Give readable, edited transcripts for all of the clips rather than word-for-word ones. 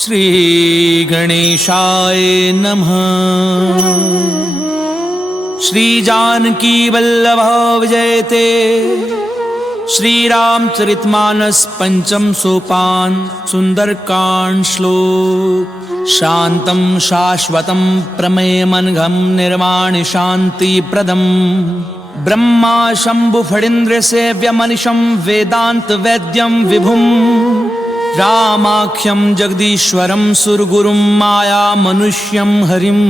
श्री गणेशाय नमः। श्री जानकी वल्लभ विजयते। श्री रामचरितमानस पंचम सोपान सुंदरकांड श्लोक। शांतं शाश्वतं प्रमेयमनघं निर्वाण शांति प्रदम ब्रह्मा शंभु फणीन्द्र सेव्यमनिशं वेदांत वैद्यं विभुं रामाख्यं जगदीश्वरं सुरगुरुं माया मनुष्यं हरिं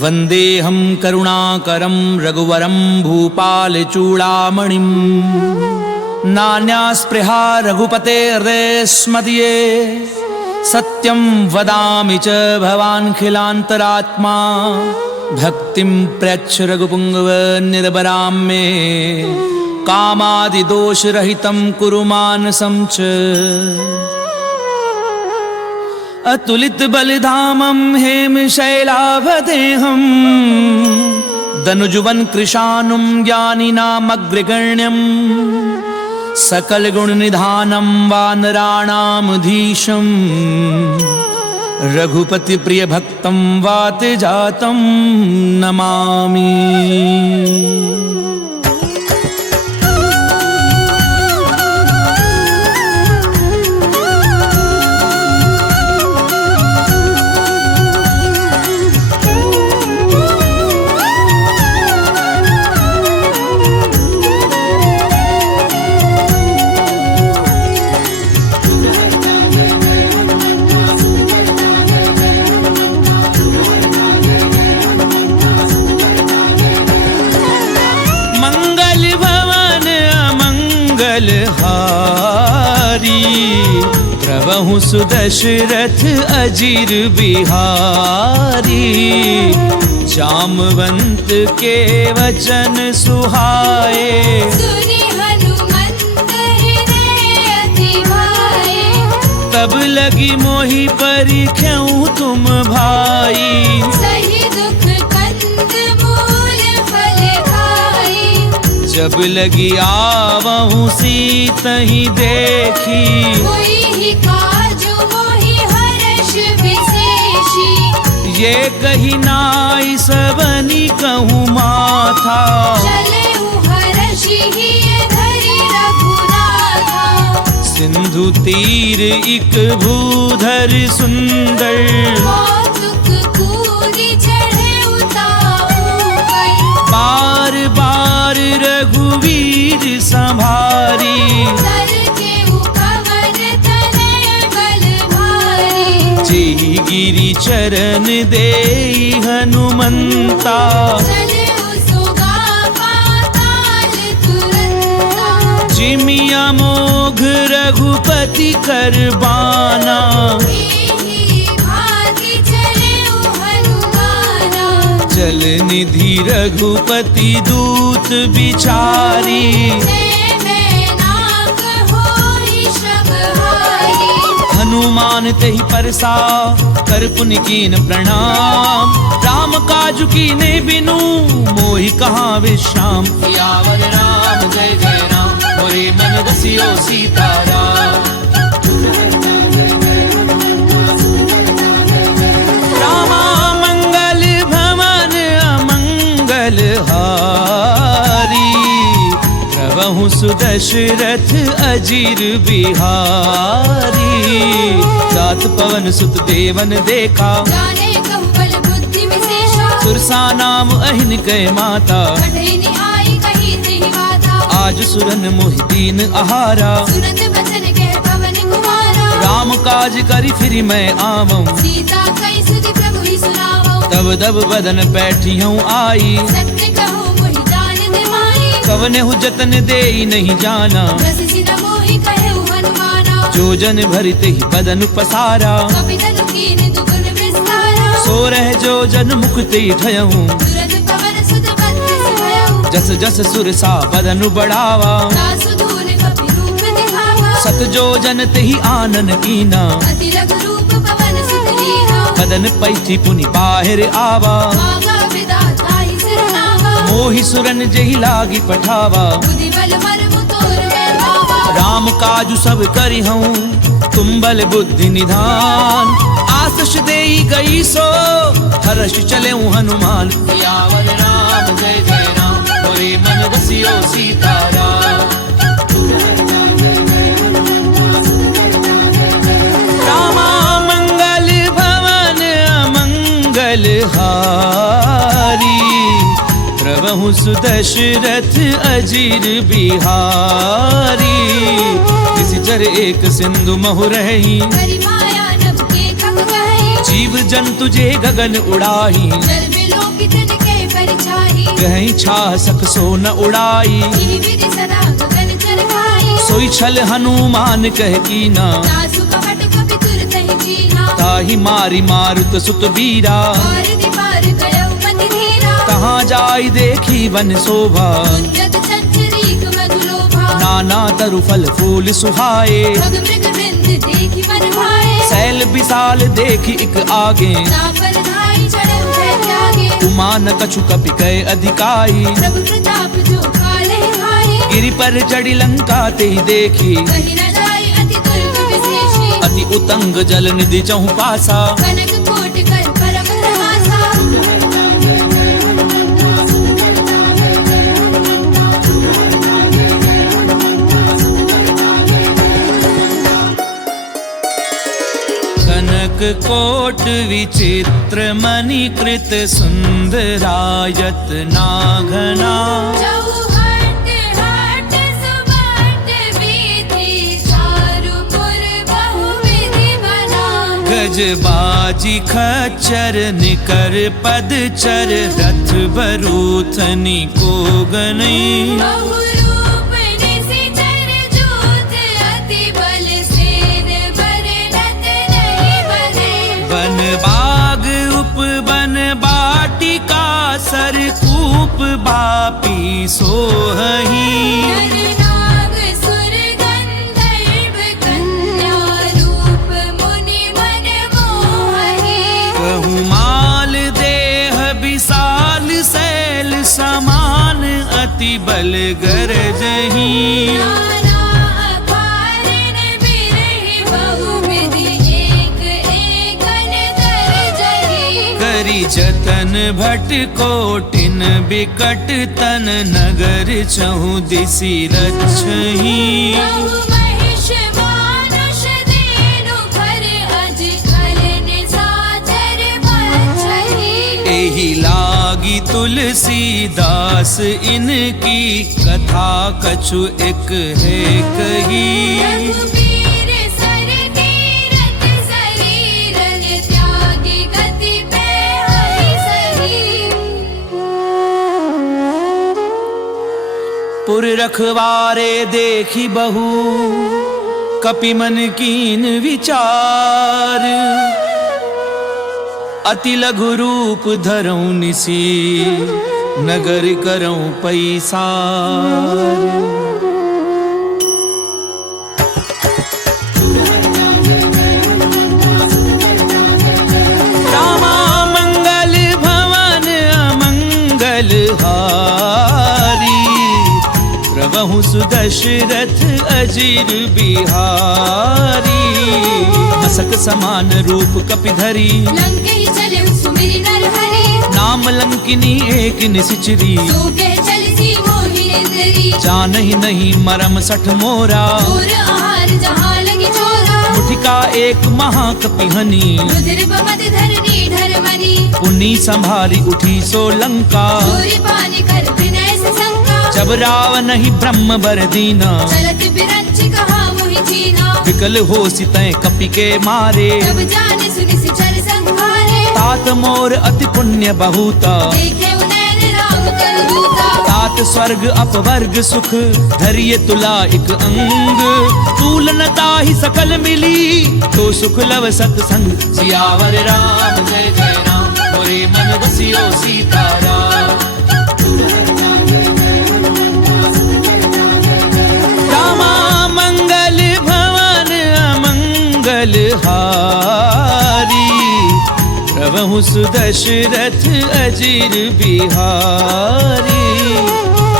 वन्देऽहं करुणाकरं रघुवरं भूपालचूडामणिं। नान्यास्पृहा रघुपतेर्देस्मदीये सत्यं वदामि च भवान्खिलान्तरात्मा। भक्तिं प्रयच्छ रघुपुङ्गव निर्भरां मे कामादिदोषरहितं कुरु मानसं च। अतुलित बलिधामं हेमशैलाभदेहं दनुजुवन कृशानुं ज्ञानिनामग्रगण्यं सकल गुण निधानं वानराणामधीशं रघुपति प्रिय भक्तं वातजातं नमामि। प्रभु सुदशरथ अजीर बिहारी। जामवंत के वचन सुहाए सुनि हनुमंत हृदय अति भाए। तब लगी मोहि परिख्याऊं तुम भाई। सही दुख कंद मूल फल खाए। जब लगी आवहूं सीतहि देखी। कोई काजु मोहि हर्ष विशेषी। ये कही नाई सबनी कहूँ माथा। चलेउ हर्षि हिय धरि रघुनाथा। सिंधु तीर इक भूधर सुंदर। कौतुक कूदि चढ़े उताऊ पर। बार बार रघुवीर संभारी। सर के उपवर तनय बल भारी। जेहि गिरि चरण देई हनुमंता। चलेउ सुगा पाताल तुरंता। जिमिया मोघ रघुपति करबाना। एहि भाति चलेउ हनुमाना। जल निधि रघुपति दूत बिचारी। जय मैं नाक होई शबहारी। हनुमान तेहि परसा कर पुनि कीन प्रणाम। राम काजु कीने बिनु मोहि कहाँ विश्राम। सियावर राम जय जय राम मोरे मन बसियो सीताराम। रामा मंगल भवन अमंगल हारी। प्रभु सुदशरथ अजीर बिहारी। जात पवन सुत देवन देखा। जाने कहु बल बुद्धि विशेषा। सुरसा नाम अहिन कै माता। कठिन आई कही तेहि बाता। आज सुरन मोहि दीन आहारा। सुनत बचन कह पवन कुमारा। राम काज करि फिरि मैं आवऊं। सीता कई सुधि प्रभु ही सुनावो। तब दब बदन बैठियऊं आई। सत्य कहूँ मोहि जान निमाई। कवने हु जतन देई नहीं जाना। रस सिन मोहि कहेउ हनुमाना। जो जन भरित ही बदन पसारा। कपि तनु कीन दुगुन विस्तारा। सो रह जो जन मुख ते ठयऊं। तुरत पवन सुत बत्तीस भयउ। जस जस सुरसा बदनु बढ़ावा। दासु दून कपि रूप दिखावा। सत जो जन तेहि आनन कीना। अति लघु रूप पवन सुत लीना। बदन पैठी पुनि बाहिर आवा। मांगा विधाता ही सिरनावा। मोहि सुरन जेहि लागी पठावा। बुद्धि बल मर्म तोर मैं भावा। राम काजु सब करिहऊं तुम बल बुद्धि निधान। आशीष देई गई सो हर्ष चले हनुमान। सियावर राम जय जय राम, मोरे मन बसियो सीताराम। रामा मंगल भवन अमंगल हारी, प्रभु सुदशरथ अजीर बिहारी। निशिचर एक सिंधु महु रही, हरि माया नभ के थक गए। जीव जंतु जे गगन उड़ाही, जल विलोकितन के परिछाई। कहीं छा सक सो न उड़ाई, इहि विधि सदा गगन चरखाई। सोई छल हनुमान कह कीना, तासु कपट कपि तुरत ही जीना। ताहि मारी मारुत सुत बीरा। और दीवार गयो मति धीरा। कहाँ जाई देखी वन शोभा, उन्नत चंचरीक मधुलोभा। नाना तरु फल फूल सुहाए। भग मृग बिंद देखि मन भाए। सैल विशाल देखी इक आगे, तापर धाई चढ़ऊ भय त्यागे। उमा न कछु कपि कय अधिकाई। प्रभु प्रताप जो काले हाय। गिरि पर चढ़ी लंका ते देखी, कहीं न जाय अति दुर्ग विशेषी। अति उतंग जल निधि चहु पासा। कनक कोट कर परम प्रहासा। कनक कोट विचित्र मणिकृत सुंदरायत नाघना। चौहट हट सुबट विधि, चारुपुर बहुविधि बना। गजबाजी खच्चर निकर पदचर, रथ बरूथनी को गनई। बहुरूप निशिचर जूथ, अति बल सेन बरनत नहीं बने। वन बाग उपवन बाटिका, सरकूप बापी सोहही। नर नाग सुर गंधर्व, कन्या रूप मुनि मन मोहहि। कहूँ माल देह विशाल, शैल समान अति बल गरजही। नाना अकारन बिरहि, बहुविधि एक एकन गरजहि। करी जतन भट कोटिन बिकट तन, नगर चहु दिशि रक्षही। बहु महिष मानुष देनु, कर अजगर निशाचर बचहि। एहि लागी तुलसीदास, इनकी कथा कछु एक है कही। रघुबीर सर तीरथ शरीरन, त्यागी गति पे हरि सही। पुर रखवारे देखी बहु, कपि मन कीन विचार। अति लघु रूप धरऊं निसी, नगर करऊं पैसार। रामा मंगल भवन अमंगल हारी, प्रभु सुदशरथ अजीर बिहारी। मसक समान रूप कपि धरी, लंकेहि चले सुमिरि नरहरि। नाम लंकिनी एक निशिचरी। सो कह चलिसि मोहि निंदरी। जानहि नहीं मरम सठ मोरा, और आहार जहाँ लगी चोरा। मुठिका एक महाकपिहनी, रुधिर बमत धरनी धरमणि। पुनी संभारी उठी सो लंका। सूर्य पानी कर विनय से शंका। जब रावण ही ब्रह्म बर दीना, चलत बिरंच कहा मोहि चीना। विकल हो सितय कपि के मारे। जब जाने सुनि सिचर संहारे। तात मोर अति पुण्य बहुता, देखे उनैन राम कर दूता। तात स्वर्ग अपवर्ग सुख, धरिय तुला एक अंग। तूलनता ही सकल मिली, तो सुख लव सत्संग। सियावर राम जय जय राम, मोरे मन बसियो सीताराम। रामा मंगल भवन अमंगल हारी, प्रभु सुदशरथ अजीर बिहारी।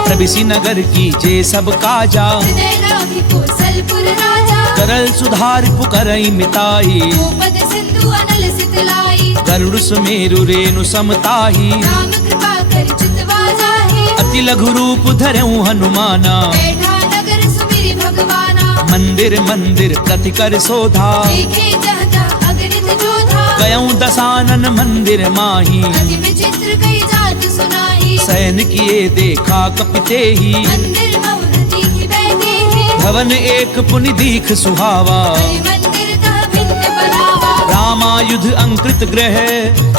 प्रभिसी नगर की जे सब काजा, हृदय राखी कौशलपुर राजा। सरल सुधार पुकरई मिताई, भूपत सिंधु अनल सितलाई, गरुड़ सुमेरु रेणु समताही, राम कृपा कर चितवा जाहे, अति लघु रूप धरऊं हनुमाना, बैठा नगर सुमिरि भगवाना, मंदिर मंदिर प्रति कर शोधा, देखे जहता अगणित जोधा, गयऊं दसानन मंदिर माही, अति विचित्र कई जात सुनाई, सैन किए देखा कपिते ही, मंदिर बहुरति की बैठे हैं, भवन एक पुनि दीख सुहावा, हरि मंदिर तह भिन्न बनावा, रामायुध अंकृत ग्रह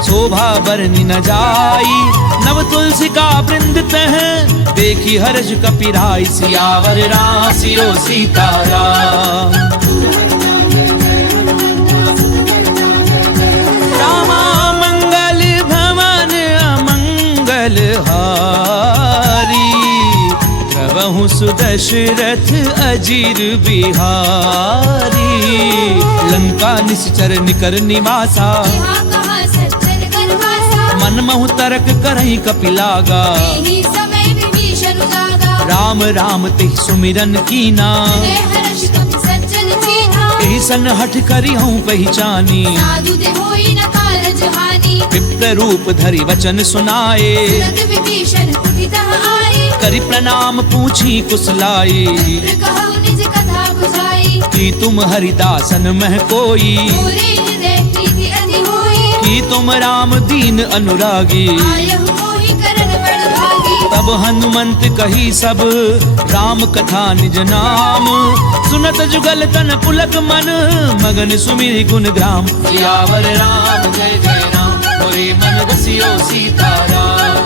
शोभा बरनि न जाई, नव तुलसी का वृंद तह देखी हर्ष कपिराई, सियावर राम सियो सीताराम। रामा मंगल भवन अमंगल हारी, प्रभु सुदशरथ अजीर बिहारी, लंका निश्चर निकर निवासा, यहाँ कहाँ सज्जन करवासा, मन महु तर्क करहि कपिलागा, यही समय विभीषण जागा, राम राम तिह सुमिरन कीना, हृदय हर्ष कपि सज्जन चीन्हा, एहि सन हठ करी हूँ पहचानी, साधु दे होई न कारज हानि, विप्र रूप धरि वचन सुनाए, तुरत विभीषण उठि तह आए, करि प्रणाम पूछी कुशलाई, मित्र कहु निज कथा बुझाई, कि तुम हरिदासन मह कोई, मोरे हृदय प्रीति अति होई, कि तुम राम दीन अनुरागी, आयहु मोहि करन बड़ भागी, तब हनुमंत कही सब राम कथा निज नाम, सुनत जुगल तन पुलक मन, मगन सुमिरि गुण ग्राम, सियावर राम जय जय राम, मोरे मन बसियो सीताराम।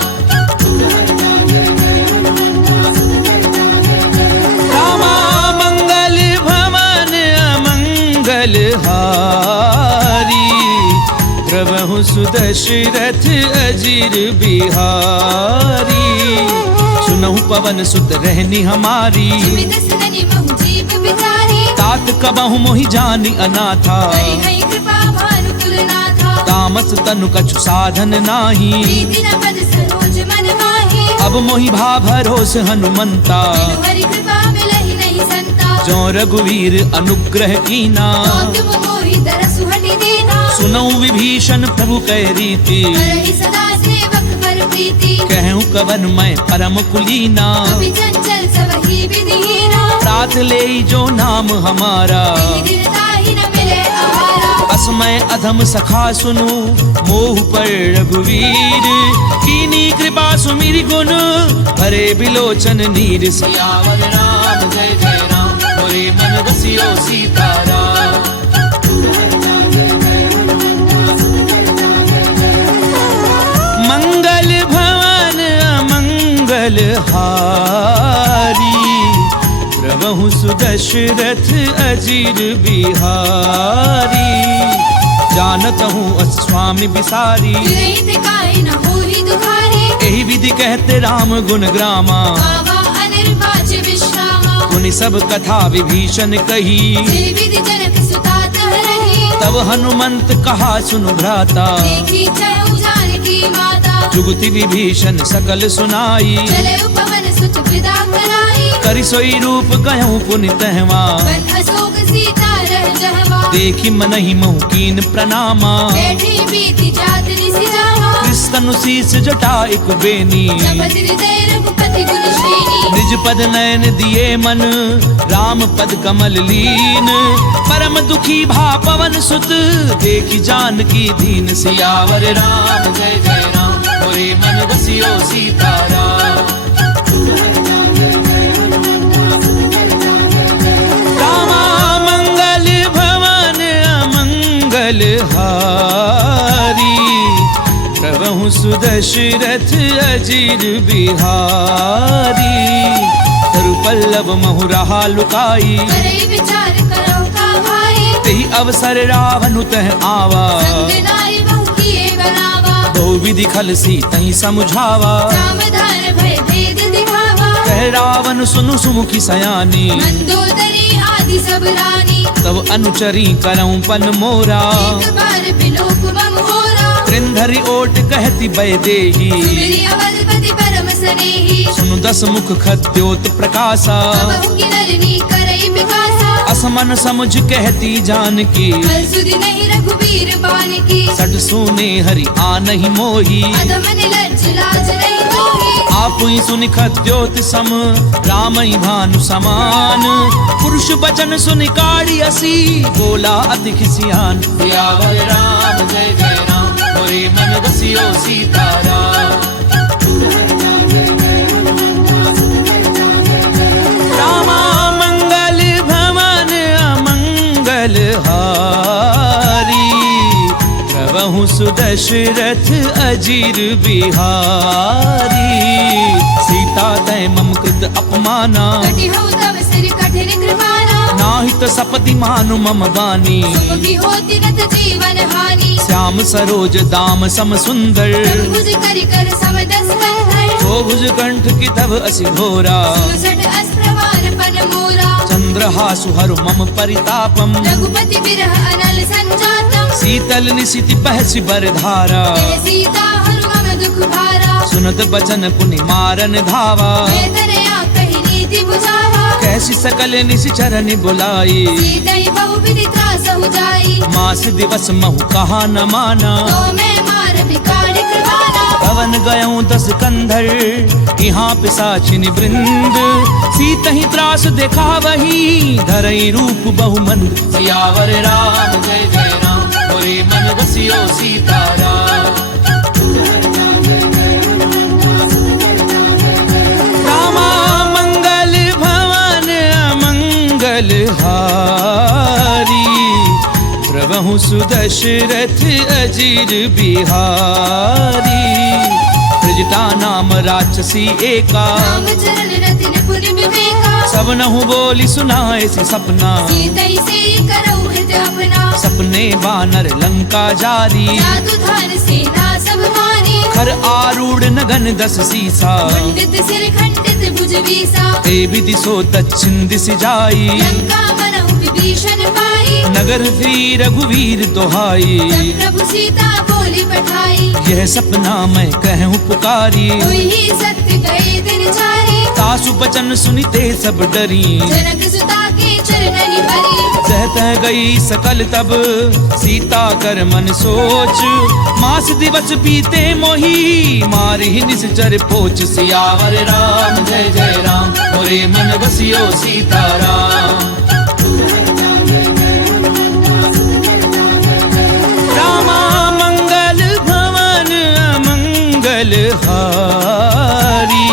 रामा मंगल भवन अमंगल हारी, प्रभु सुदशरथ अजीर बिहारी, सुनहु पवन सुत रहनी हमारी, सुमित सदनि महु जीव बिचारी, तात कबहु मोहि जानि अनाथा, हरि हरि कृपा भानु कुलनाथा, तामस तनु कछु साधन नाही, प्रीति न पद सरोज मन माही, अब मोहि भा भरोस हनुमंता, बिनु हरि कृपा मिलहि नहीं संता, जो रघुवीर अनुग्रह कीना, तो तुम मोहि दरसु हटि दीना, सुनऊ विभीषण प्रभु कह रीति, करहि सदा सेवक पर प्रीति, कहूँ कवन मैं परम कुलीना, कपि चंचल सबहि विधिहीना, प्रात ले जो नाम हमारा, दिन ताहि न मिले आहारा, असमय अधम सखा सुनु मोह पर रघुवीर, कीनी कृपा सुमिरि गुण भरे बिलोचन नीर, सियावर राम जय जय राम, मोरे मन बसियो सीताराम। मंगल भवन अमंगल हारी, प्रभु सुदशरथ अजीर बिहारी, जानत हूँ स्वामी बिसारी, रहित काहि न होहि दुखारी, एहि विधि कहते राम गुण ग्रामा, बाबा अनिर्वाच विश्रामा, मुनि सब कथा विभीषण कही, जिन विधि जनक सुता तह रही, तब हनुमंत कहा सुनु भ्राता, देखी चहु जानकी माता, जुगति विभीषण सकल सुनाई, चले उपवन सुत विदा कराई, करि सोई रूप गयऊं पुनि तहवा, बन अशोक सीता रह जहवा, देखी मनहि महु कीन प्रणामा, बैठी बीती जात निसि जावा, कृष्ण शीस जटा एक बेनी, जपत हृदय रघुपति गुण श्रेणी, निज पद नयन दिए मन राम पद कमल लीन, परम दुखी भा पवन सुत देखी जानकी दीन, सियावर राम जय जय राम, मोरे मन बसियो सीताराम। रामा मंगल भवन अमंगल हारी, प्रभु सुदशरथ अजीर बिहारी, तरु पल्लव महु रहा लुकाई, करई विचार करो का भाई, तेहि अवसर रावण तह आवा, संग नारी बहु किए बनावा, बहु विधि खल सी तहि समझावा, सावधान भय भेद दिखावा, कह रावण सुनु सुमुखी सयानी, मंदोदरी आदि सब रानी, तब अनुचरी करऊं पन मोरा, एक बार बिलोक बम होरा, त्रिंधरि ओट कहती बैदेही, सुमिरि अवधपति परम स्नेही, सुनु दस मुख खद्योत प्रकाशा, सबहु की नलिनी करई विकासा, असमन समझ कहती जानकी, कल सुधि नहीं रघुबीर बान की। सट सुने हरि आ नहीं मोही, अधम निर्लज्ज लाज नहीं मोही। आप ही सुनि खद्योत सम, राम ही भानु समान। पुरुष बचन सुनि काढ़ी असी, बोला अति खिसियान। सियावर राम जय जय राम, मोरे मन बसियो सीताराम। रामा मंगल भवन अमंगल हारी, प्रभु सुदशरथ अजीर बिहारी। सीता तय मम कृत अपमाना, कटिहउ तव सिर कठिन कृपाना। नाहित सपति मानु मम बानी, सुखी होती नत जीवन हानि। श्याम सरोज दाम सम सुंदर, भुज करि कर समदस कंधर। तो भुज कंठ की तब असि घोरा, सुसट अस्त्रवान पन मोरा। चंद्रहासु हरु मम परितापम, रघुपति बिरह अनल संजातम। शीतल निशिति बहसि बरधारा, जय सीता हरु मम दुख भारा। सुनत बचन पुनि मारन धावा। वेदनया कहि नीति बुझावा। कैसी सकल निशिचरनि बुलाई, सीतई बहु विधि त्रासहु जाई। मास दिवस महु कहा न माना। तो मैं मार बिकाड़ कृपाना। पवन गयऊं 10 कंधर, यहाँ पिशाचिनि वृंद। सीतहि त्रास देखा वही, धरई रूप बहुमंद। सियावर राम जय जय राम, मोरे मन बसियो सीताराम। रामा मंगल भवन अमंगल हारी, प्रभु सुदशरथ अजीर बिहारी। त्रिजटा नाम राक्षसी एका, राम चरण रतिन पुनि विवेका। सब नहु बोली सुनाए सी सपना। सीतई से करऊ हृदय अपना। सपने बानर लंका जारी, जादू धार सेना सब मारी। खर आरूढ़ नगन 10 सीसा। खंडित सिर खंडित भुज बीसा। ते विधि सो दक्षिण दिशि जाई, लंका मनहु विभीषण पाई। नगर फिरी रघुवीर दोहाई। तब प्रभु सीता बोली पठाई। यह सपना मैं कहूँ पुकारी, हुई सत्य गए दिन चारी। तासु बचन सुनिते सब डरी, जनक सुता के चरणनि भरी। सहत गई सकल तब सीता कर मन सोच। मास दिवस बीते मोही, मारहि निश्चर पोच। सियावर राम जय जय राम, मोरे मन बसियो सीताराम। रामा मंगल भवन अमंगल हारी,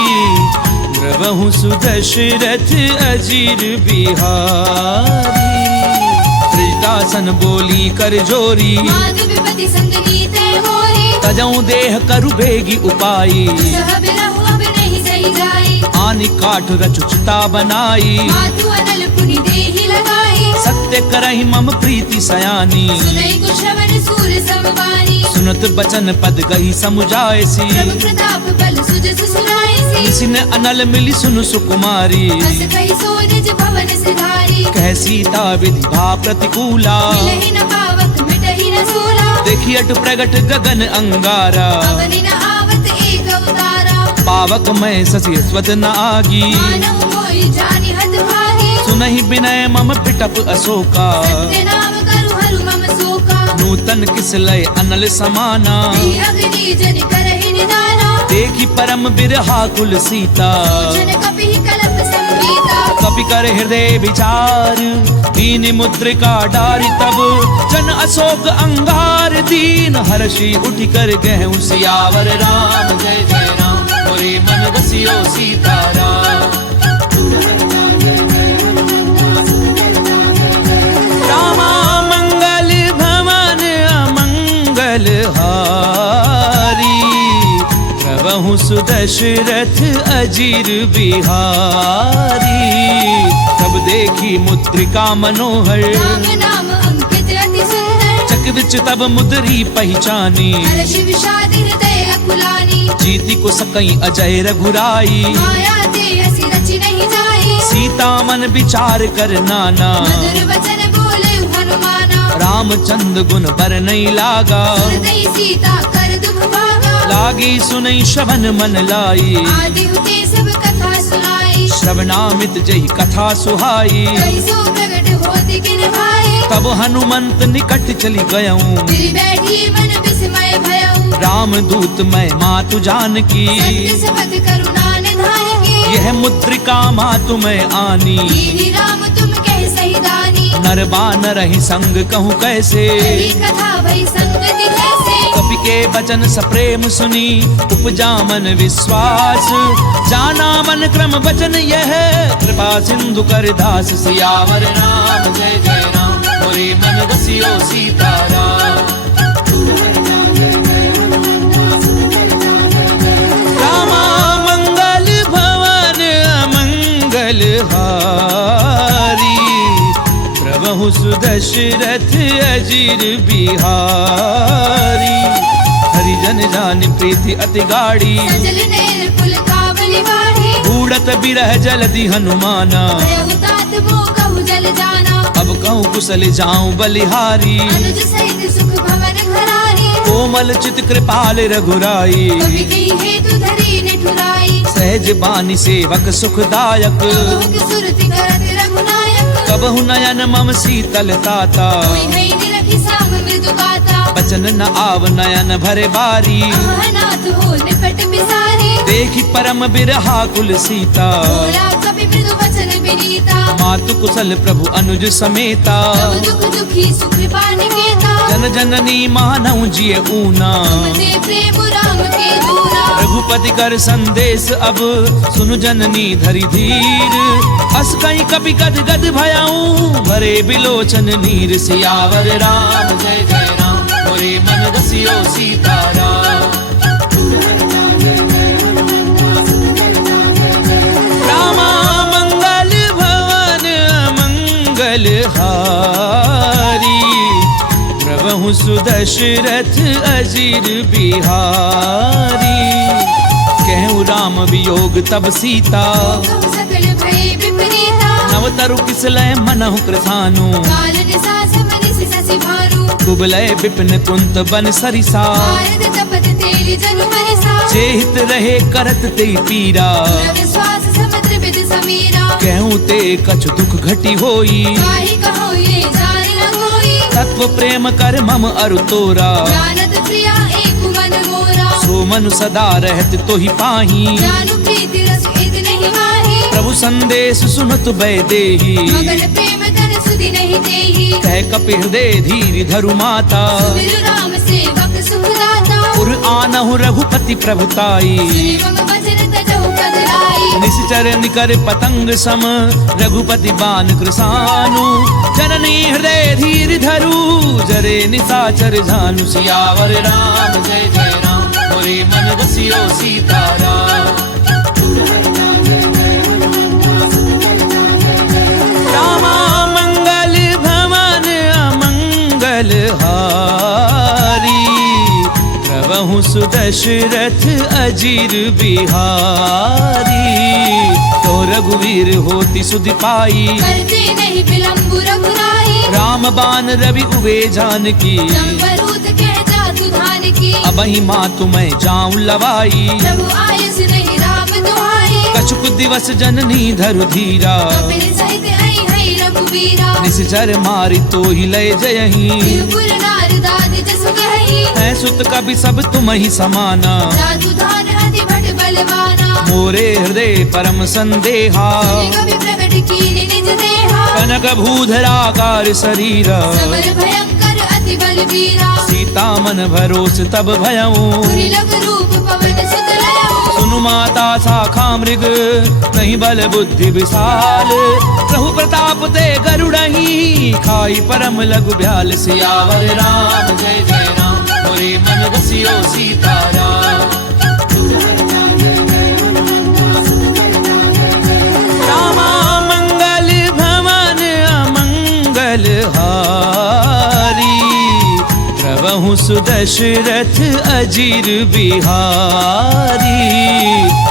प्रभु सुदशरथ अजीर बिहारी। त्रिजटासन बोली कर जोरी, माधु विपति संग नीते होरी। तजऊ देह करु बेगी उपाई। सह बिरहु अब नहीं सही जाई। आनि काठ रचुचता बनाई, मातु अनल पुनि देहि लगाई। सत्य करहि मम प्रीति सयानी। सुनई कुश्रवण सूर समवानी। सुनत बचन पद गही समुझायसी, प्रभु प्रताप बल सुजस सुनाईसी। निसिन अनल मिली सुनु सुकुमारी। हस कहि सो निज भवन सिधारी। कह सीता विधि भा प्रतिकूला, मिलहि न पावक मिटहि न सूला। देखी अट प्रगट गगन अंगारा। अवनि न आवत एक अवतारा। पावक मैं ससी स्वद न आगी, मानव मोहि जानि हत भागी। सुनहि विनय मम पिटप अशोका। सत्य नाम करु हरु मम शोका। नूतन किस लय अनल समाना, नहीं अग्नि जनि करहि निदाना। देखी परम बिरहा कुल सीता। जन कपिहि कलप संगीता। कपि कर हृदय विचार, दीन मुद्रिका डारी। तब जन अशोक अंगार, दीन हर्षि उठि कर गहु। सियावर राम जय जय राम, मोरे मन बसियो सीताराम। रामा मंगल भवन अमंगल हारी, प्रभु सुदशरथ अजीर बिहारी। तब देखी मुद्रिका मनोहर, राम नाम अंकित अति सुंदर। चक विच तब मुद्री पहचानी। हर्ष विषाद हृदय अकुलानी। जीति को सकई अजय रघुराई, माया ते हसी रचि नहीं जाई। सीता मन विचार कर नाना। मधुर वचन बोले हनुमाना। रामचंद्र गुण बर नहीं लागा, सुनतई सीता कर दुख भागा। लागी सुनई श्रवण मन लाई। आदि हुते सब कथा सुनाई। श्रवणामित जही कथा सुहाई। कहि सो प्रगट होती किन भाई। तब हनुमंत निकट चली गयऊं, फिर बैठी मन विस्मय भयऊ। राम दूत मैं मातु जानकी, सत्य सपथ करुणा निधान की। यह मुद्रिका मातु मैं आनी। कीनी राम तुम कह सही दानी। नर बानर ही संग कहूँ कैसे, कही कथा भई संगति जैसे। कपि के वचन सप्रेम सुनी, उपजा मन विश्वास। जाना मन क्रम वचन यह, कृपा सिंधु कर दास। सियावर राम जय जय राम, मोरे मन बसियो सीताराम। रामा मंगल भवन अमंगल हारी, प्रभु सुदशरथ अजिर बिहारी। हरिजन जान प्रीति अति गाढ़ी, सजल नैन पुल कावली बाढ़ी। बूढ़त बिरह जलधि हनुमाना, भयउ तात मोह कहु जल जाना। अब कहूँ कुशल जाऊं बलिहारी। अनुज सहित सुख भवन घरारी। कोमल चित कृपाल रघुराई, कवि कही हेतु धरी निठुराई। सहज बानी सेवक सुखदायक। कबहुक सुरति करत रघुनायक। कबहु नयन मम शीतल ताता, कोई है निरखि साम मृदु गाता। बचन न आव नयन भरे बारी। अहनाथ हो निपट बिसारी। देखी परम बिरहा कुल सीता, बोला कवि मृदु वचन विनीता। मातु कुशल प्रभु अनुज समेता। सब दुख दुखी सुख कृपा निकेता। जन जननी मानव जिय ऊना, ते प्रेम राम के दूरा। रघुपति कर संदेश अब, सुनु जननी धरि धीर। अस कहीं कपि गद गद भयाऊं, भरे बिलोचन नीर। सियावर राम जय जय राम, मोरे मन बसियो सीताराम। रामा मंगल भवन अमंगल हारी, प्रभु सुदशरथ अजिर बिहारी। कहूँ राम वियोग तब सीता, कहु सकल भय विपरीता। नव तरु किसलय मनहु कृतानु। काल निसा समनिसि शशि भानु। कुबलय विपिन कुंत बन सरिसा, भारत तपत तेलि जनु बरसा। जेहित रहे करत ते पीरा, विश्वास समुद्र विद समीरा। कहूँ ते कछु दुख घटी होई, काहि कहो ये जान न कोई। तत्व प्रेम कर मम अरु तोरा। जानत प्रिया एक मन मोरा। सो मनु सदा रहत तो ही पाही, जानु प्रीति रस इद नहीं माही। प्रभु संदेश सुनत बै देही। मगन प्रेम धन सुधि नहीं देही। कह कपि हृदय धीर धरु माता, सुमिरु राम सेवक सुखदाता। उर आनहु रघुपति प्रभुताई। सुनि मम वचन तजहु पद लाई। निश्चर निकर पतंग सम, रघुपति बान कृसानु। जननी हृदय धीर धरु, जरे निशाचर झानु। सियावर राम जय जय राम, मोरे मन बसियो सीताराम। रामा मंगल भवन अमंगल हारी, प्रभु सुदशरथ अजिर बिहारी। तो रघुवीर होती सुधि पाई, करते नहीं विलंबु रघुराई। राम बान रवि उबे जानकी। संबरूत कह जातु धान की। अबहि मातु मैं जाऊं लवाई, प्रभु आयस नहीं राम दुहाई। कछुक दिवस जननी धरु धीरा। कपिल सहित आई है रघुबीरा। निश्चर मारी तो ही लय जयही, त्रिपुर नार दाद जसु गहई। है सुत कवि सब तुम ही समाना। जातु धान अति भट बलवाना। मोरे हृदय परम संदेहा, सुनि कवि प्रगट कीनि निज देहा। कनक भूधराकार शरीरा। समर भयंकर अति बलवीरा। सीता मन भरोस तब भयऊं, पुरि लग रूप पवन सुत लयऊ। सुनु माता शाखा मृग, नहीं बल बुद्धि विशाल। प्रभु प्रताप ते गरुड़ही, खाई परम लघु ब्याल। सियावर राम जय जय राम, मोरे मन बसियो सीताराम। रामा मंगल भवन अमंगल हारी, प्रभु सुदशरथ अजिर बिहारी।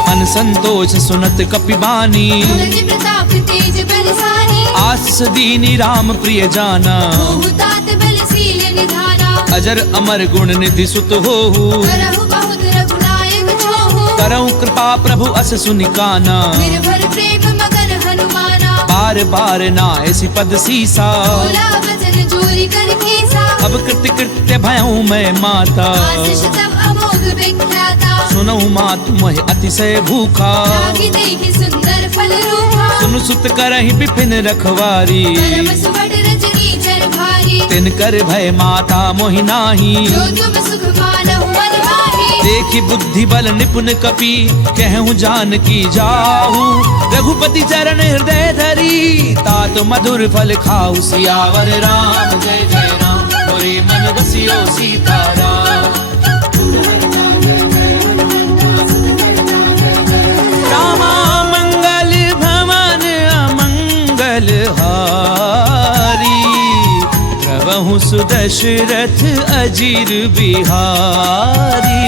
मन संतोष सुनत कपिबानी, तुलसी प्रताप तेज बलसानी। आस दीनी राम प्रिय जाना। मोहु तात बलशील निधाना। अजर अमर गुण निधि सुत होहु, करहु बहुत रघुनायक छोहु। करहु कृपा प्रभु अस सुनिकाना। निर्भर प्रेम मगन हनुमाना। बार बार बार ना ऐसी पद सीसा। बोला वचन जोरी कर खीसा। अब कृत्य कृत्य भयऊ मैं माता। आशीष तब अमोघ विख्याता। सुनऊ मात मोह अतिशय भूखा। लागी देखी सुंदर फल रूपा। सुन सुत करहि विपिन रखवारी। परम सुबह रजनी चर भारी। तिन कर भय माता मोहि नाही। जो तुम सुख मानहु मन माही। देखी बुद्धि बल निपुण कपि कहूँ जानकी जाहू। रघुपति चरण हृदय धरी तात मधुर फल खाऊ। सियावर राम जय जय राम मोरे मन बसियो सीताराम। रामा मंगल भवन अमंगल हारी। प्रभु सुदशरथ अजीर बिहारी।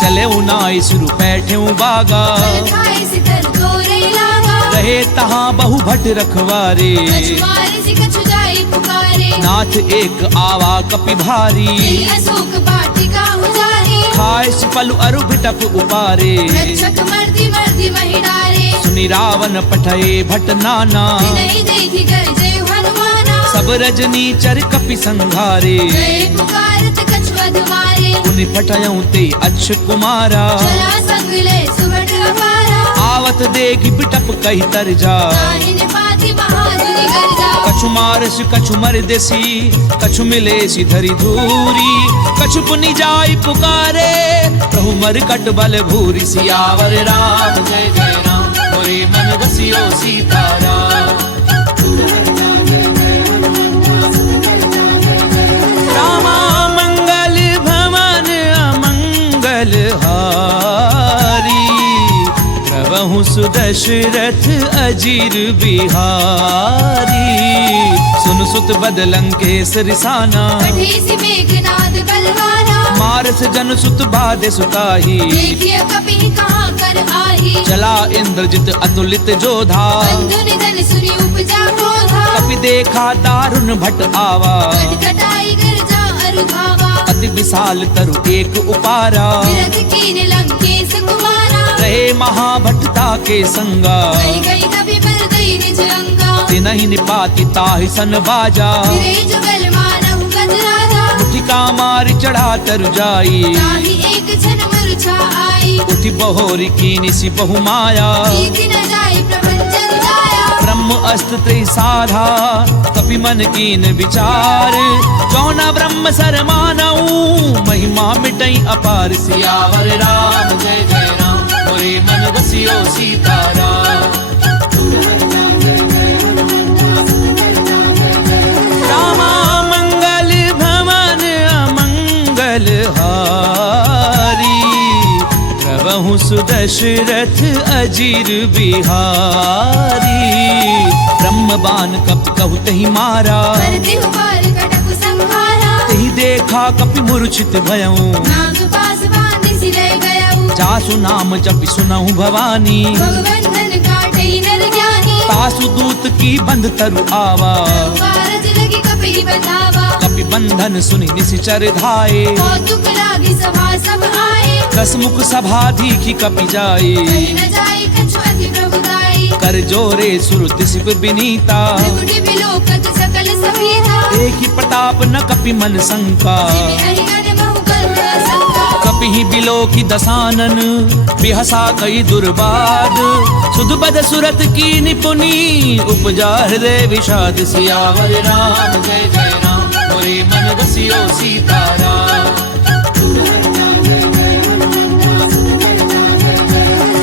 चले उनाई सुरु बैठे बागा। खाए सितर जोरे लागा। रहे तहाँ बहु भट रखवारे। कछु मारे से कछु जाए पुकारे। नाथ एक आवा कपि भारी। तेरी अशोक वाटिका उजारे। खाए सुपलु अरु बिटप उपारे। रक्षक मर्दी मर्दी महिडारे। सुनि रावण पठये भट नाना। नहीं देखी कर जय हनुमाना। सब रजनी चर कपि संघारे। जय पुकारत कछु अधमारे। उनि पठयऊ ते अक्ष कुमारा। चला संग ले सुबट अपारा। आवत देगी बिटप कही तर जा। ताहिन पाति महाजुनि गर्जा। कछु मारस कछु मर देसी। कछु मिले सी धरी धूरी। कछु पुनि जाय पुकारे। प्रभु मर कट बल भूरी। सियावर राम जय जय राम मोरे मन बसियो सीताराम। रामा मंगल भवन अमंगल हारी। प्रभु सुदशरथ अजीर बिहारी। सुन सुत बदलंकेश रिसाना। पठेसी मेघनाद बलवाना। मारस जन सुत बाधे सुताही। देखिए कपि कहाँ कर आही। चला इंद्रजित अतुलित जोधा। बंधु निधन सुनी उपजा क्रोधा। कपि देखा दारुण भट आवा। कटकटाई गर्जा अरु धावा। अति विशाल तरु एक उपारा। विरध कीन लंकेश कुमारा। रहे महाभटता के संगा। गई गई कपि पर गई निज अंगा। तिनहि निपाति ताहि सन बाजा। फिरे जुगल मानहु गजराजा। मुठिका मार चढ़ा तरु जाई। ताहि एक क्षण मूर्छा आई। उठि बहोरी कीनि सि बहु माया। रीति न जाय प्रपंचन जाया। ब्रह्म अस्त्र त्रिसाधा कपि मन कीन विचार। जौना ब्रह्म सर मानऊ महिमा मिटई अपार। सियावर राम जय जय राम मोरे मन बसियो सीताराम। रामा मंगल भवन अमंगल हारी। प्रभु सुदशरथ अजीर बिहारी। ब्रह्मबान कपि कहु तहि मारा। करते हुबार कटक संहारा। तहि देखा कपि मूर्छित भयऊ। नाग पास बांधि सिरे गयऊ। जासु नाम जपि सुनहु भवानी। भगवंधन काटै नर ज्ञानी। तासु दूत की बंध तरु आवा। कारज लगी कपि बतावा। कपि बंधन सुनि निशिचर धाये। कौतुक लागी सभा सब आए। दसमुख सभा दीखी कपि जाए। कहीं न जाए कछु अति प्रभुदाई। कर जोरे सुर दिसिप बिनीता। त्रिपुटी बिलोकत सकल सभीता। देखी प्रताप न कपि मन शंका। जिमि अहिगन बहु करुणा शंका। कपि ही बिलो की दसानन बिहसा कई दुर्बाद। सुध बद सुरत की निपुनी उपजा हृदय विषाद। सियावर राम जय जय राम मोरे मन बसियो सीताराम।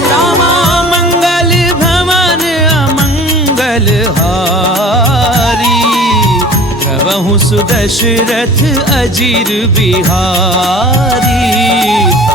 रामा मंगल भवन अमंगल हारी। प्रभु सुदशरथ अजीर बिहारी।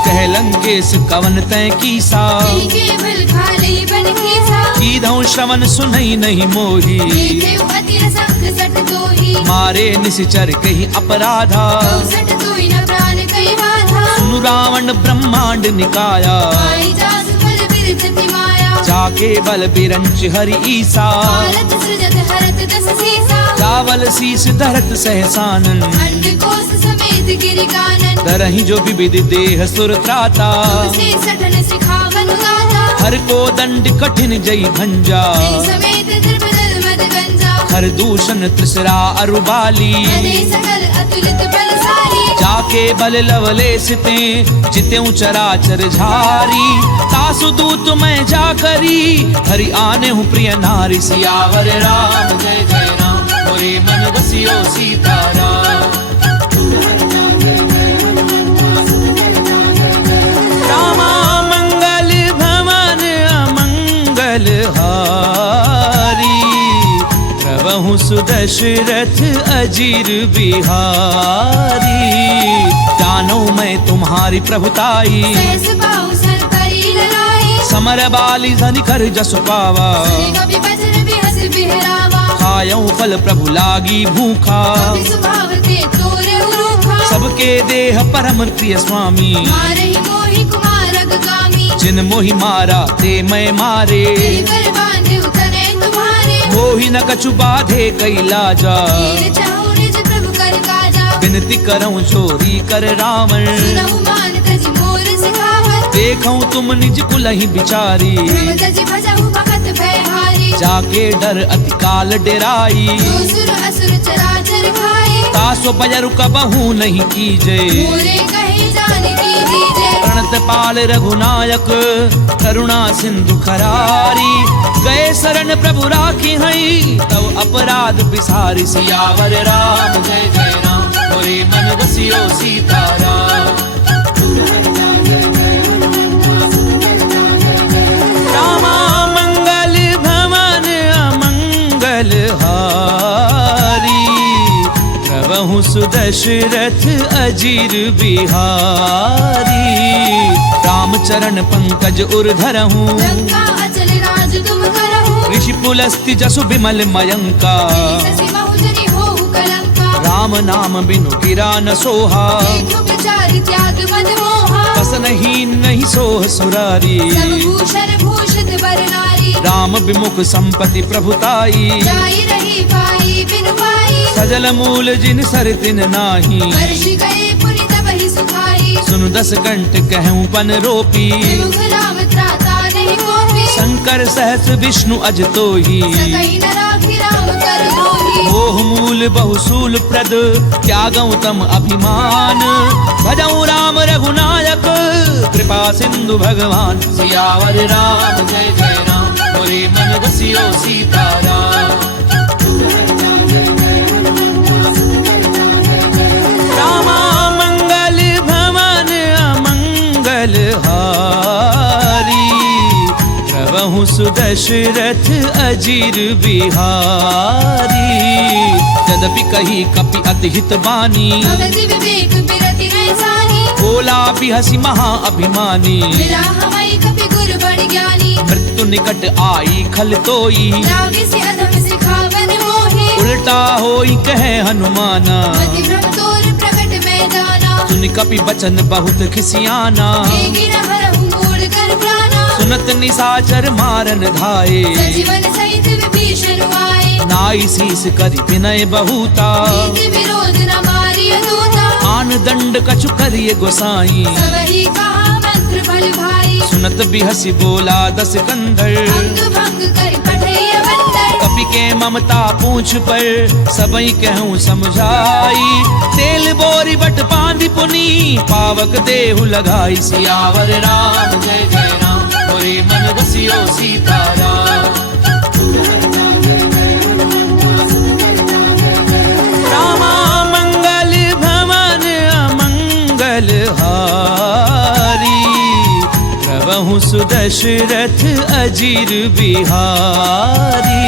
कह लंकेश कवन तै कीसा। यही केवल खाली बन खीसा। कीधौ श्रवण सुनई नहीं मोही। देखे अति रसंक सट दोही। मारे निशिचर कही अपराधा। सट दोई न प्राण कई बाधा। सुनु रावण ब्रह्मांड निकाया। आई जासु फल बिरचति माया। जाके बल बिरंच हरि ईसा। भारत सृजत हरत दस सीसा। चावल शीस धरत सहसानन। अंड कोस समेत गिरि कानन। तरहि जो विविध देह सुर त्राता। से सठन सिखावन गाथा। हर को दंड कठिन जई भंजा। समेत द्रपदल हर दूषण त्रिसरा अरुबाली हरे सकल अतुलित बलशाली जाके बल लवलेस ते जित्यूं चराचर झारी तासु दूत मैं जा करी हरि आने हूँ प्रिय नारी सियावर राम जय जय राम मोरे मन बसियो सीताराम रामा मंगल भवन अमंगल हारी प्रभु सुदशरथ अजीर बिहारी जानो मैं तुम्हारी प्रभुताई सहस पाऊं सर करी ललाई समर बाली धनि कर जस पावा सुनि कपि बचन बिहस बिहरावा खायऊ फल प्रभु लागी भूखा कपि स्वभाव ते तोरे उरूखा सबके देह परम प्रिय स्वामी मारहि मोहि कुमारग गामी जिन मोहि मारा ते मैं मारे तेहि पर बांधे उतरे तुम्हारे मोहि न कछु बाधे कैलाजा वीर चाहु निज प्रभु कर काजा विनती करऊं चोरी कर रावण सुनहु मान तजि मोर सिखावत देखऊं तुम निज कुलहि बिचारी प्रभु तजि भजहु भगत भयहारी जाके डर अति काल डेराई जो सुर असुर चराचर खाए तासो पजरु कबहू नहीं कीजे मोरे कहे जान की दीजे प्रणत पाल रघुनायक करुणा सिंधु खरारी गए शरण प्रभु राखी हई तब अपराध बिसारी सियावर राम जय जय राम मोरे मन बसियो सीताराम रामा मंगल भवन अमंगल हारी प्रभु सुदशरथ अजीर बिहारी राम चरण पंकज उर धरहूँ लंका अचल राज तुम करहु ऋषि पुलस्ति जसु बिमल मयंका शशि बहुजनी होहु कलंका राम नाम बिनु गिरा न सोहा देखो विचार त्याग मद मोहा बसन ही नहीं सोह सुरारी सब भूषण भूषित वर नारी राम विमुख संपत्ति प्रभुताई जाई रही पाई बिनु पाई सजल मूल जिन सर तिन नाही वर्ष गए पुनि तबहि सुखाई सुन दस कंठ कहूँ पन रोपी विमुख राम त्राता नहीं कोपी शंकर सहस विष्णु अज तोही सकई न राखी राम कर दोही मोह मूल बहुसूल प्रद त्यागऊ तम अभिमान भजऊ राम रघुनायक कृपा सिंधु भगवान सियावर राम जय जय राम मोरे मन बसियो सीताराम रामा मंगल भवन अमंगल हारी प्रभु सुदशरथ अजीर बिहारी यद्यपि कही कपि अति हित बानी भगति विवेक बिरति नैसानी बोला बिहसी महा अभिमानी मिला हमाई कपि गुर बड़ ज्ञानी मृत्यु निकट आई खल तोई लागे से अधम सिखावन मोहे उल्टा होई कहे हनुमाना मति भ्रम तोर प्रकट में जाना सुन कपि बचन बहुत खिसियाना वेगी न हरहु मूढ़ कर प्राणा सुनत निसाचर मारन धाये सजीवन सहित विभीषण आए नाई शीस करि विनय बहुता नीति विरोध न मारिय दूता आन दंड कछु करिय गोसाई सबहि कहा मंत्र फल भाई सुनत बिहसी बोला दस कंधर अंग भंग कर पठैय बंदर कपि के ममता पूछ पर सबई कहूँ समझाई तेल बोरी बट बांधि पुनी पावक देहु लगाई सियावर राम जय जय राम मोरे मन बसियो सीताराम रामा मंगल भवन अमंगल हारी प्रभु सुदशरथ अजीर बिहारी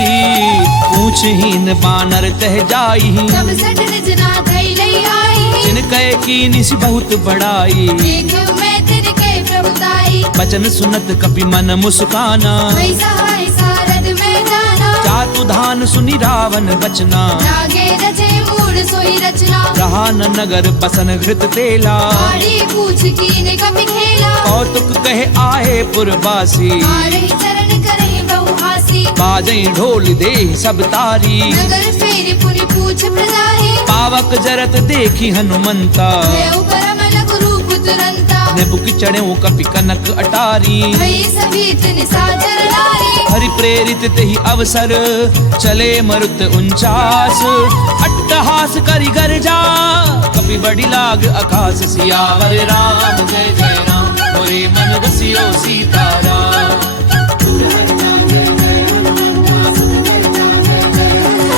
पूछहीन बानर तह जाई सब सठ निज ना धई लई आई जिन कह की निस बहुत बड़ाई देखो मैं तिनके प्रभुताई बचन सुनत कपि मन मुस्काना वही सहाय सारद में जाना जातु धान सुनि रावण बचना लागे रचे मूढ़ सोई रचना रहा न नगर बसन घृत तेला आड़ी पूछ कीने कपि खेला कौतुक कहे आए पुरवासी मारहि चरण करहि बहुहासी बाजई ढोल दे सब तारी नगर फेरि पुनि पूछ प्रजाहि पावक जरत देखी हनुमंता भयउ परम लघु रूप तुरंता निबुक चढ़्यो कपि कनक अटारी भई सभीत निसाचर नारी हरि प्रेरित तेहि अवसर चले मरुत 49 अट्टहास करि गर्जा कपि बड़ी लाग आकाश सियावर राम जय जय राम मोरे मन बसियो सीताराम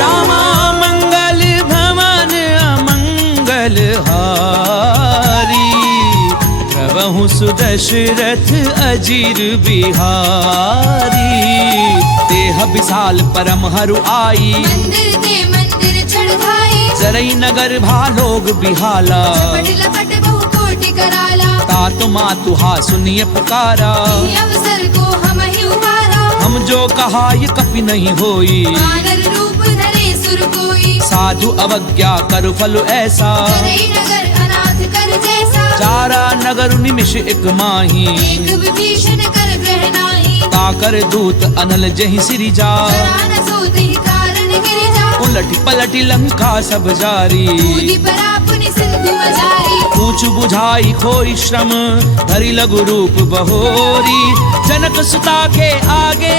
रामा मंगल भवन अमंगल हारी प्रभु सुदशरथ अजीर बिहारी देह विशाल परम हरु आई मंदिर ते मंदिर चढ़ाई जरई नगर भालोग बिहाला पट लपट बहु कोटि कराला तात मातु हा सुनिय पुकारा ये अवसर को हम ही उबारा हम जो कहा ये कपि नहीं होई वानर रूप धरे सुर कोई साधु अवज्ञा कर फल ऐसा करई नगर अनाथ कर जैसा चारा नगर निमिष एक माही एक विभीषण कर ग्रह नाही ताकर दूत अनल जहि सिरि जा जरा न सोत ही कारण गिर जा उलटी पलटी लंका सब जारी कूदी पर अपनी सिंधु मजारी पूछ बुझाई खोई श्रम धरि लघु रूप बहोरी जनक सुता के आगे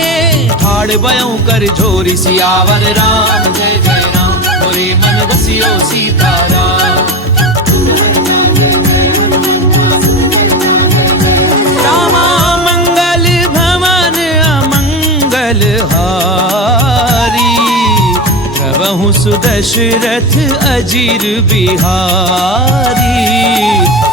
ठाड़ बयों कर झोरी सियावर राम जय जय राम मोरे मन बसियो सीताराम रामा मंगल भवन अमंगल हारी प्रभु सुदशरथ अजीर बिहारी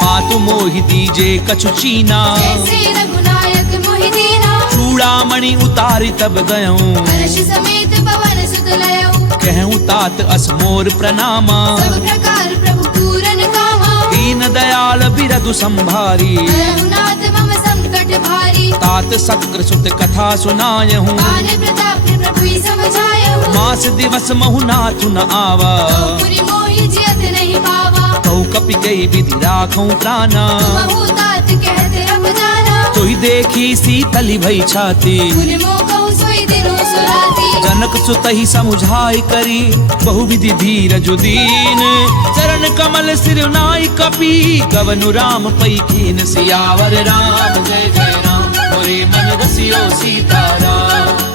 मातु मोहि दीजे कछु चीना जैसे रघुनायक मोहि दीना चूड़ामणि उतारी तब गयूं हर्ष समेत पवन सुत लयऊ कहूं तात असमोर प्रणामा सब प्रकार प्रभु पूरन कामा दीन दयाल बिरदु संभारी रघुनाथ मम संकट भारी तात सक्र सुत कथा सुनायहूं आन प्रताप प्रभु ही समझायऊ मास दिवस महु नाथु न आवा मुनि मोहि जियत नहीं पावा कहूं कपि कई विधि राखूं प्राणा महु तात कहते अब जाना तोहि देखी सीतली भई छाती मुनि मोह कहु सोई दिनो सुराती जनक सुतहि समुझाई करी बहुविधि धीरजु दीन चरण कमल सिर नाई कपि गवनु राम पै कीन सियावर राम जय जय राम मोरे मन बसियो सीताराम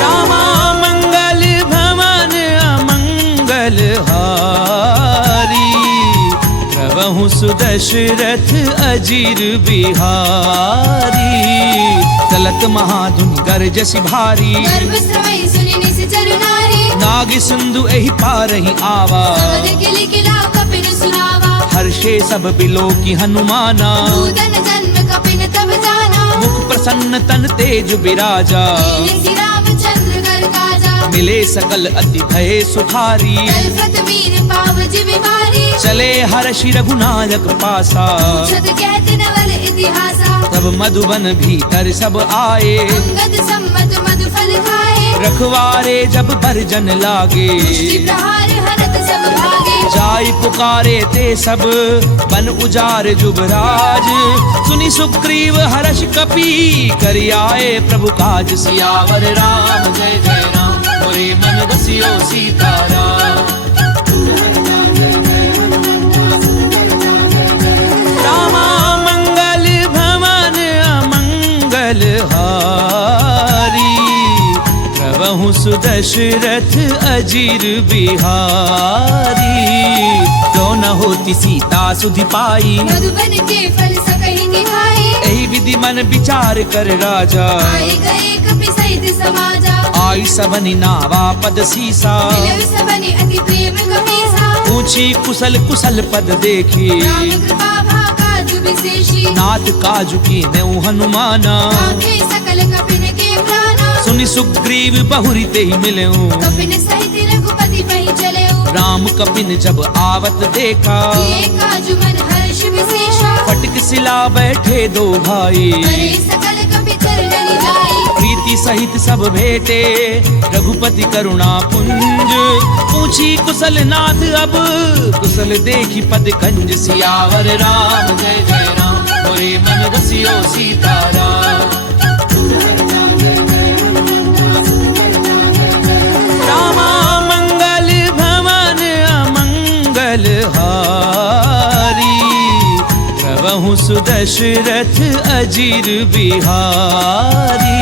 रामा मंगल भवन अमंगल हारी प्रभु सुदशरथ अजीर बिहारी चलत महाधुन गरजसि भारी गर्भ श्रवई सुनि निश्चर नारी नाग सिंधु एहि पारहि आवा सबद किलि किला कपिन सुनावा हर्षे सब बिलो की हनुमाना नूतन जन्म कपिन तब जाना मुख प्रसन्न तन तेज बिराजा नील सी रामचंद्र कर काजा मिले सकल अति भय सुखारी तलफत मीन पावज बिमारी चले हर्षि रघुनायक पासा छत कहते नवल इतिहासा तब मधुबन भीतर सब आए अंगद सम्मत मधु फल खाए रखवारे जब बरजन लागे मुष्टि प्रहार हरत सब भागे जाई पुकारे ते सब बन उजार जुबराज सुनि सुग्रीव हर्ष कपि करि आए प्रभु काज सियावर राम जय जय राम मोरे मन बसियो सीताराम रामा मंगल भवन अमंगल हारी प्रभु सुदशरथ अजीर बिहारी क्यों न होती सीता सुधि पाई मधुबन के फल सकहि निभाई एहि विधि मन विचार कर राजा आए गए कपि सहित समाजा आई सबनि नावा पद सीसा मिलव सबनि अति प्रेम कपीसा पूछी कुशल कुशल पद देखी राम कृपा भाकाजु विशेषी नाथ काजु की नेउ हनुमाना आखे सकल कपिन के प्राणा सुनि सुग्रीव बहुरी ते ही मिलेऊ कपिन सहित रघुपति पहि चलेऊ राम कपिन जब आवत देखा ये काजु मन हर्ष विशेषा फटक सिला बैठे दो भाई करे सकल कपि चरण जाई प्रीति सहित सब भेटे रघुपति करुणा पुंज पूछी कुशल नाथ अब कुशल देखी पद कंज सियावर राम जय जय राम मोरे मन बसियो सीताराम रामा मंगल भवन अमंगल सुदशरथ अजीर बिहारी।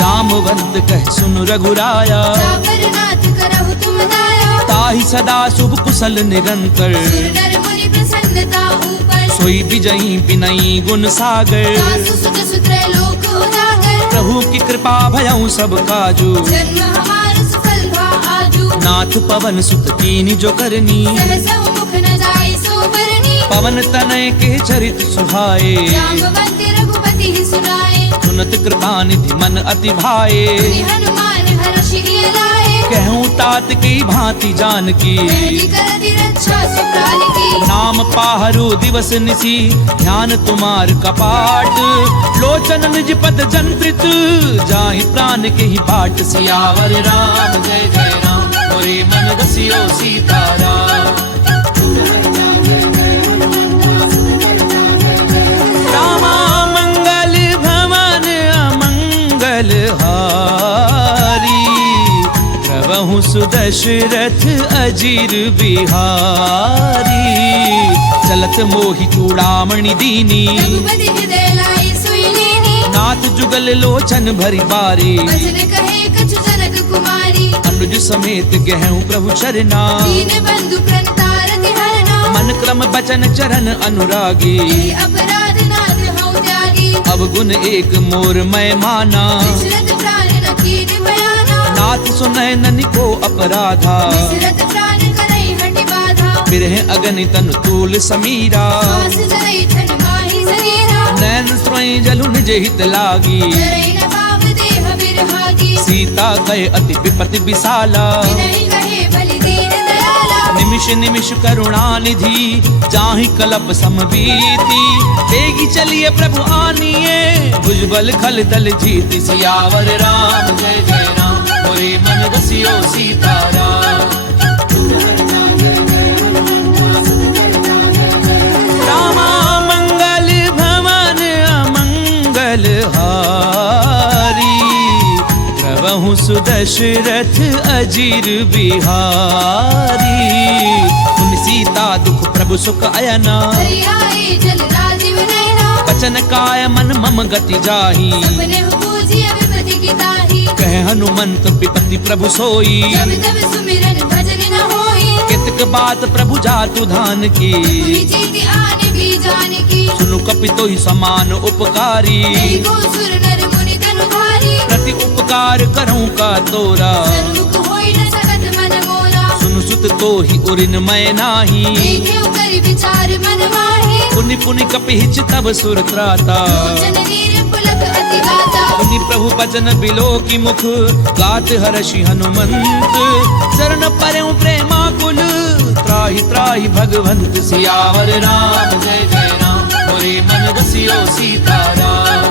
रामवंत कह सुन रघुराया, जापर नाथ करहु तुम दाया। ताहि सदा शुभ कुशल निरंतर, सुर नर मुनि प्रसन्नता ऊपर। सोई विजयी विनयी गुण सागर, दासु सुत सुत्र लोक उजागर। प्रभु की कृपा भयउ सब काजू, जन्म हमार सफल भा आजू। नाथ पवन सुत कीनी जो करनी, सहसहु मुख न जाय सो बरनी। पवन तनय के चरित सुहाए, जाम्बवंत रघुपति ही सुनाए। सुनत कृपा निधि मन अति भाए। मुनि हनुमान हर्षि लाए। कहूँ तात की भांति जानकी, मेरी करति रक्षा सुप्राण की। नाम पाहरु दिवस निसी, ध्यान तुम्हार कपाट। लोचन निज पद जंत्रित, जाहि प्राण के ही बाट। सियावर राम जय जय राम, मोरे मन रसियो सीताराम। रामा मंगल भवन अमंगल हारी, प्रभु सुदशरथ अजीर बिहारी। चलत मोहि चूड़ामणि दीनी, रघुपति हृदय लाई सोई लेनी। नाथ जुगल लोचन भरी बारी। बचन कहे कछु जनक कुमारी। अनुज समेत गहूँ प्रभु चरना, दीन बंधु प्रणतारति हरना। मन क्रम बचन चरण अनुरागी। यही अपराध नाथ हऊँ त्यागी। अवगुण एक मोर मैं माना, विचरत प्राण न कीन बयाना। नाथ सुनय ननि को अपराधा। विचरत प्राण करई हटि बाधा। बिरह अगनि तनु तूल समीरा, श्वास जरई छन माहि शरीरा। नैन स्वयं जलु निज हित लागी। जरई न पाव देह बिरहागी। सीता कहे अति विपति विशाला, विनय कहे बलि दीन दयाला। निमिष निमिष करुणा निधि, जाहि कलप समबीति। तेगी चलिए प्रभु आनिए, भुजबल खल दल जीति। सियावर राम जय जय राम, मोरे मन रसियो सीताराम। रामा मंगल भवन अमंगल हारी, प्रभु सुदशरथ अजीर बिहारी। उन सीता दुख प्रभु सुख अयना, हरि आए जल राजीव नयना। बचन काय मन मम गति जाही। सपने पूजिय विपति की ताही। कह हनुमंत विपति प्रभु सोई, जब तब सुमिरन भजन न होई। कितक बात प्रभु जातु धान की। भूमि जीति आने भी जान की। सुनु कपितो ही समान उपकारी, यही को सुर नर मुनि तनुधारी। प्रति उपकार करऊं का तोरा। सन्मुख होई न सकत मन मोरा। सुनु सुत तो ही उरिन मैं नाही, देखे करि विचार मन माही। पुनि पुनि कपिहिच तब सुर त्राता। लोचन नीर पुलक अति गाता। पुनि प्रभु बचन बिलो की मुख, गात हर्षि हनुमंत। शरण परऊं प्रेमाकुल, त्राहि त्राहि भगवंत। सियावर राम जय जय राम, मोरे मन रसियो सीताराम।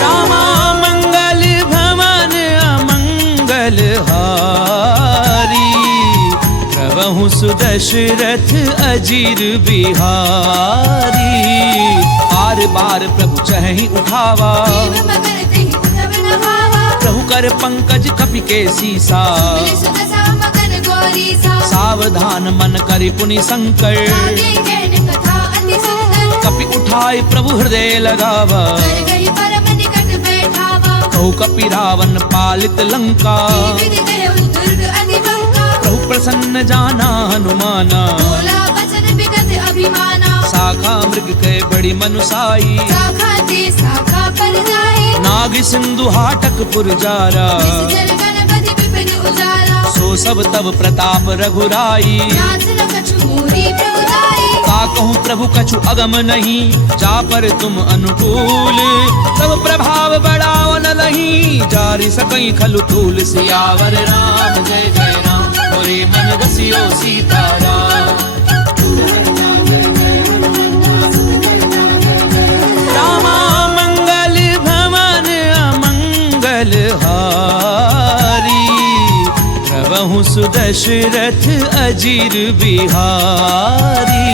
रामा मंगल भवन अमंगल हारी, प्रभु सुदशरथ अजीर बिहारी। आर बार प्रभु चहि उठावा, देव मगर तेहि उठब न भावा। प्रभु कर पंकज कपि के सीसा। मिलि सुत सामगन गौरी सा। सावधान मन करि पुनि संकर, लागे गहन कथा अति सुंदर। कपि उठाय प्रभु हृदय लगावा। कर गई परम निकट बैठावा। कहु कपि रावण पालित लंका, विधि देहु दुर्ग अति बंका। प्रभु प्रसन्न जाना हनुमाना। बोला वचन विगत अभिमाना। शाखा मृग के बड़ी मनुसाई, शाखा ते शाखा पर जाए। नाग सिंधु हाटक पुरजारा। जल गणपति विपिन उजारा। सो सब तब प्रताप रघुराई, नाथ न कछु मोहि प्रभु दाई। का कहूँ प्रभु कछु अगम नहीं, जा पर तुम अनुकूल। तब प्रभाव बढ़ाओ न लही, जारि सकई खलु तूल। सियावर राम जय जय राम, मोरे मन रसियो सीताराम। रामा मंगल भवन अमंगल हारी, प्रभु सुदशरथ अजीर बिहारी।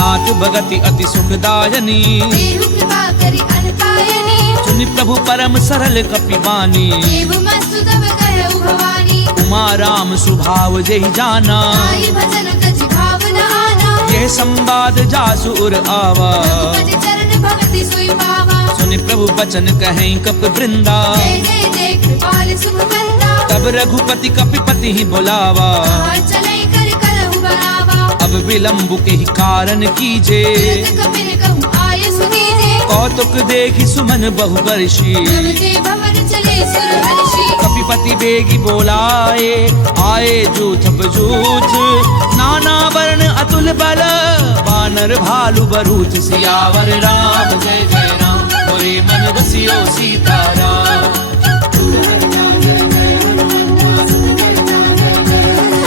नाथ भगति अति सुखदायनी, देहु कृपा करि अनपायनी। सुनि प्रभु परम सरल कपिबानी। देव मस्तु तब कहु भवानी। उमा राम स्वभाव जहि जाना, आई भजन यह संवाद जासु उर आवा, रघुपति चरण भगति सोई पावा। सुनि प्रभु बचन कहें कप वृंदा, जय जय जय कृपाल सुख करता। तब रघुपति कपिपति ही बुलावा, कहाँ चले कर करहु बरावा। अब विलंब के ही कारण कीजे, तीर्थ कपिन कहूँ आय सुनीजे। कौतुक देखी सुमन बहु वर्षी, जगते भवन चले सुर हर्षि। कपिपति बेगी बोलाए, आए जूथ बजूथ, नाना वर्ण अतुल बल, वानर भालु बरूथ। सियावर राम जय जय राम, मोरे मन बसियो सीताराम।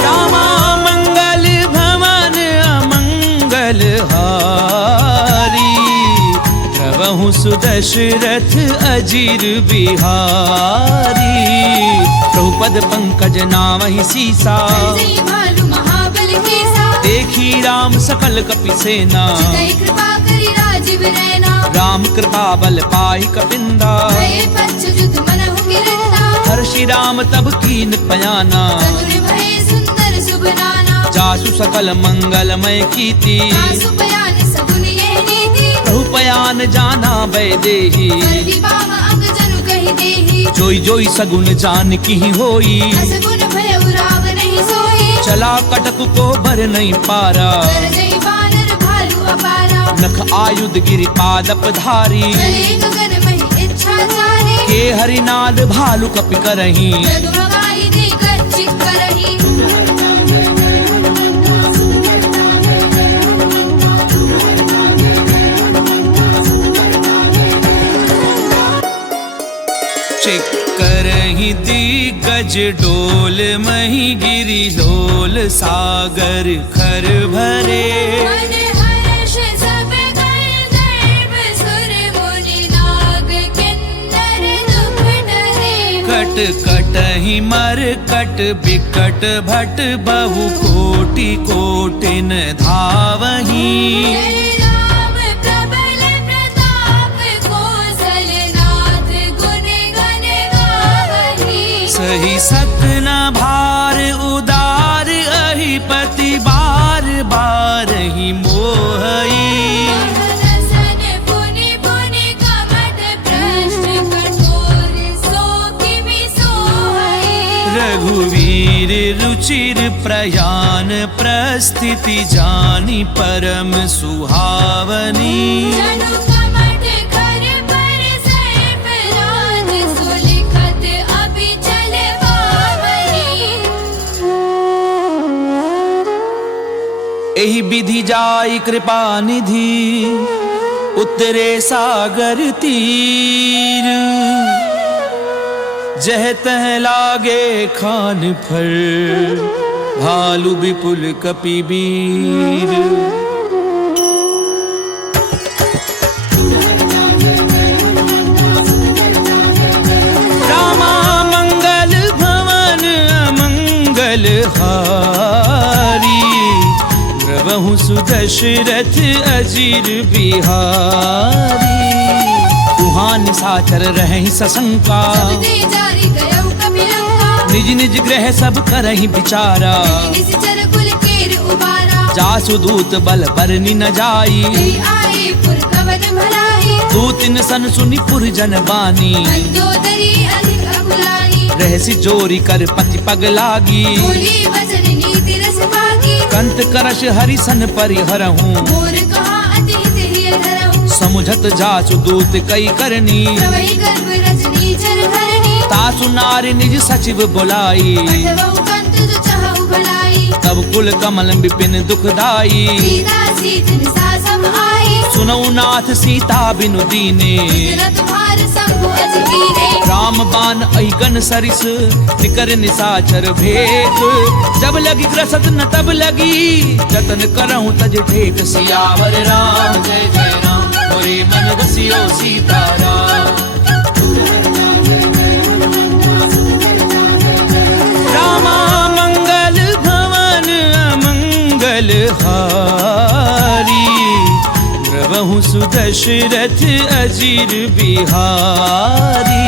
रामा मंगल भवन अमंगल हारी, प्रभु सुदशरथ अजीर बिहारी। प्रभुपद पंकज नामहि सीसा, जय भालु महाबल केसा। देखी राम सकल कपि सेना, जय कृपा करी राजीव रैना। राम कृपा बल पाई कपिंदा, भये पंच जुत मनहु गिरंदा। हर्षि राम तब कीन पयाना, चतुर भये सुंदर शुभ नाना। जासु सकल मंगलमय कीर्ति, आसु पयान सगुन यह नीति। प्रभु पयान जाना वैदेही, सर्वि बाम अंग जनु कहि देहि। जोई जोई सगुन जान की होई, असगुन भयउ राम नहीं सोई। चला कटक को भर नहीं पारा, कर जय वानर भालु अपारा। नख आयुध गिरि पादप धारी, चले गगन महि इच्छा चारी। के हरिनाद भालु कपि करही, जगमगाई दी गर्जित करही। करही दिग्गज डोल मही गिरि लोल, सागर खर भरे। मन हर्ष सब गंधर्व सुर मुनि नाग किन्नर दुख डरे। कट कटहि मर कट बिकट भट, बहु कोटि कोटिन धावही। जय राम प्रबल प्रताप, कौशलनाथ गुण गण गावही। सही सत न भार उदार, अहि पति बार बार ही मोहई। महदसन पुनि पुनि कमठ भ्रष्ट, कठोर सो किमि सोहई। रघुवीर रुचिर प्रयान, प्रस्थिति जानी परम सुहावनी। जनु कमठ कर पर सर्प राज, सुलिखत अभि चल पावनी। एहि विधि जाई कृपा निधि, उतरे सागर तीर। जह तह लागे खान फर, भालु विपुल कपि वीर। रामा मंगल भवन अमंगल हारी, प्रभु सुदशरथ अजीर बिहारी। वहाँ निशाचर रहे सशंका, सबते जारी गयउ कपिलंका। निज निज ग्रह सब करहि विचारा। निश्चर कुल केर उबारा। जासु दूत बल बरनि न जाई, यही आए पुर कवन भलाई। दूतिन सन सुनि पुर जन बानी। मंदोदरी अधिक अबुलाई। रहसि जोरी कर पति पग लागी, बोली वचन नीति रस भागी। कंत करश हरिसन परिहरहूँ, मोर कहा अति हित धरहूँ। समुझत जासु दूत कई करनी, प्रवहि गर्भ रजनी चर भरनी। तासु नारी निज सचिव बुलाई। पठवहु कंत जो चाहु भलाई। तब कुल कमल विपिन दुखदाई, सीता सीत निसा सम आई। सुनऊ नाथ सीता बिनु दीने। इतना तुम्हार शंभु अजगीरे। राम बाण अहिगन सरिस, निकर निशाचर भेद। जब लगी ग्रसत न तब लगी, जतन करहूँ तज ठेक। सियावर राम जय जय राम, मोरे मन बसियो सीताराम। रामा मंगल भवन अमंगल हारी, प्रभु सुदशरथ अजीर बिहारी।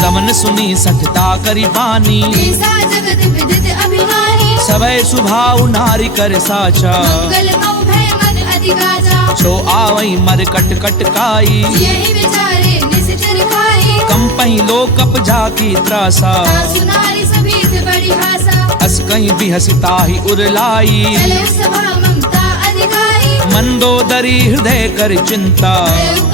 समन सुनी सठता करि बानी, ऐसा जगत विदित अभिमानी। सभय सुभाव नारी कर साचा। मंगल मऊ अति काजा छो आवई मर कट कट काई यही बेचारे निश्चर खाई कंपई लो कप झाकी त्रासा सुनारी सभी थे बड़ी हासा अस कहीं भी हसिता ही उरलाई चले सभा ममता अधिकारी मंदोदरी हृदय कर चिंता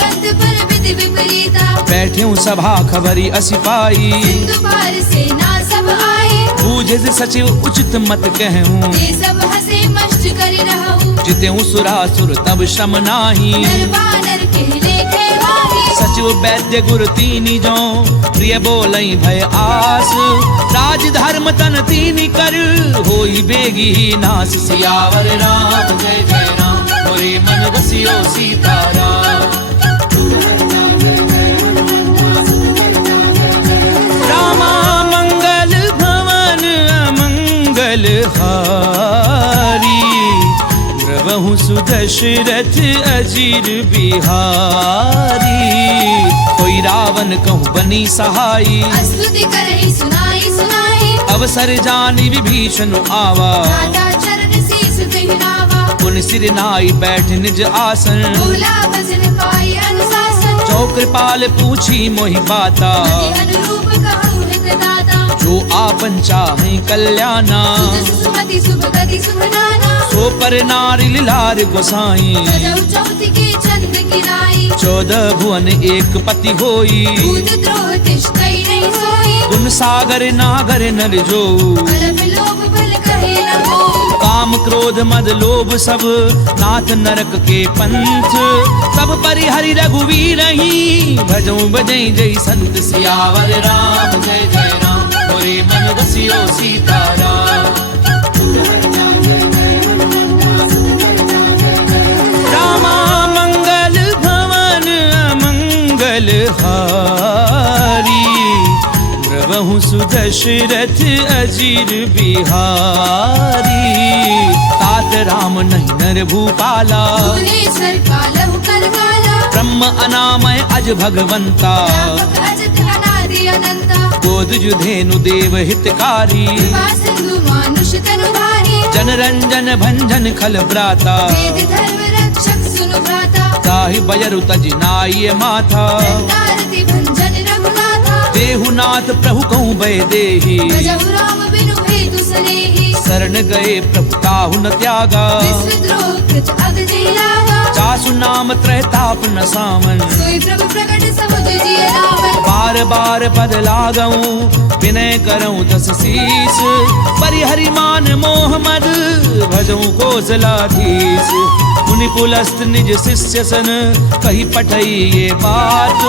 कंत पर विधि विपरीता बैठ्यूं सभा खबरी असिपाई सिंधु पार से ना सब आए बूझे सचिव उचित मत कहूं ते सब हंसे मस्त कर रहूं जितेऊं सुरासुर तब श्रम नाही नर बानर के लेखे माही सचिव वैद्य गुरु तीनी जो प्रिय बोलई भय आस राज धर्म तन तीनी कर होई बेगी नास सियावर राम जय जय राम मोरे मन बसियो सीताराम रामा मंगल भवन अमंगल हारी द्रवहु सुदशरथ अजीर बिहारी कोई रावण कहूँ बनी सहाई स्तुति करहि सुनाई सुनाई अवसर जानी विभीषण आवा दाता चरण शीस कहनावा पुन सिर नाई बैठ निज आसन बोला भजन पाई अनुशासन जो कृपाल पूछी मोहि बाता मति अनुरूप कहूँ हित दाता जो आपन चाहे कल्याणा सुजस सुमति शुभ गति शुभ नाना सो पर नारी लार गोसाई सजौ चौथी के चंद किराई 14 भुवन एक पति होई भूत द्रोह तिष्ठई नहीं सोई गुण सागर नागर नर जो अलप लोभ भल कहे न हो काम क्रोध मद लोभ सब नाथ नरक के पंथ सब परिहरि रघुवीर ही भजऊं बजई जय संत सियावर राम जय जय राम मोरे मन बसियो सीताराम रामा मंगल भवन अमंगल हारी द्रवहु सुदशरथ अजीर बिहारी तात राम नहीं नर भूपाला भुवनेश्वर कालहु कर काला ब्रह्म अनामय अज भगवंता व्यापक अजत अनादि अनंता गोद जुधेनु देव हितकारी कृपा सिंधु मानुष तनु भारी जन रंजन भंजन खल भ्राता वेद धर्म रक्षक सुनु भ्राता ताहि बयरु तज नाय माथा दंडारति भंजन रघुनाथा देहुनाथ प्रभु कहूँ भय देहि भजहु राम बिनु हेतु सनेहि शरण गए प्रभु ताहु न त्यागा विश्वद्रोह कृत अग लागा चासु नाम त्रैताप न सामन सोई प्रभु प्रकट समुद्र जिय रावण बार बार पद लागऊं विनय करऊं दस शीस परिहरि मान मोह मद भजऊं कौशलाधीश मुनि पुलस्त निज शिष्य सन कही पठई ये बात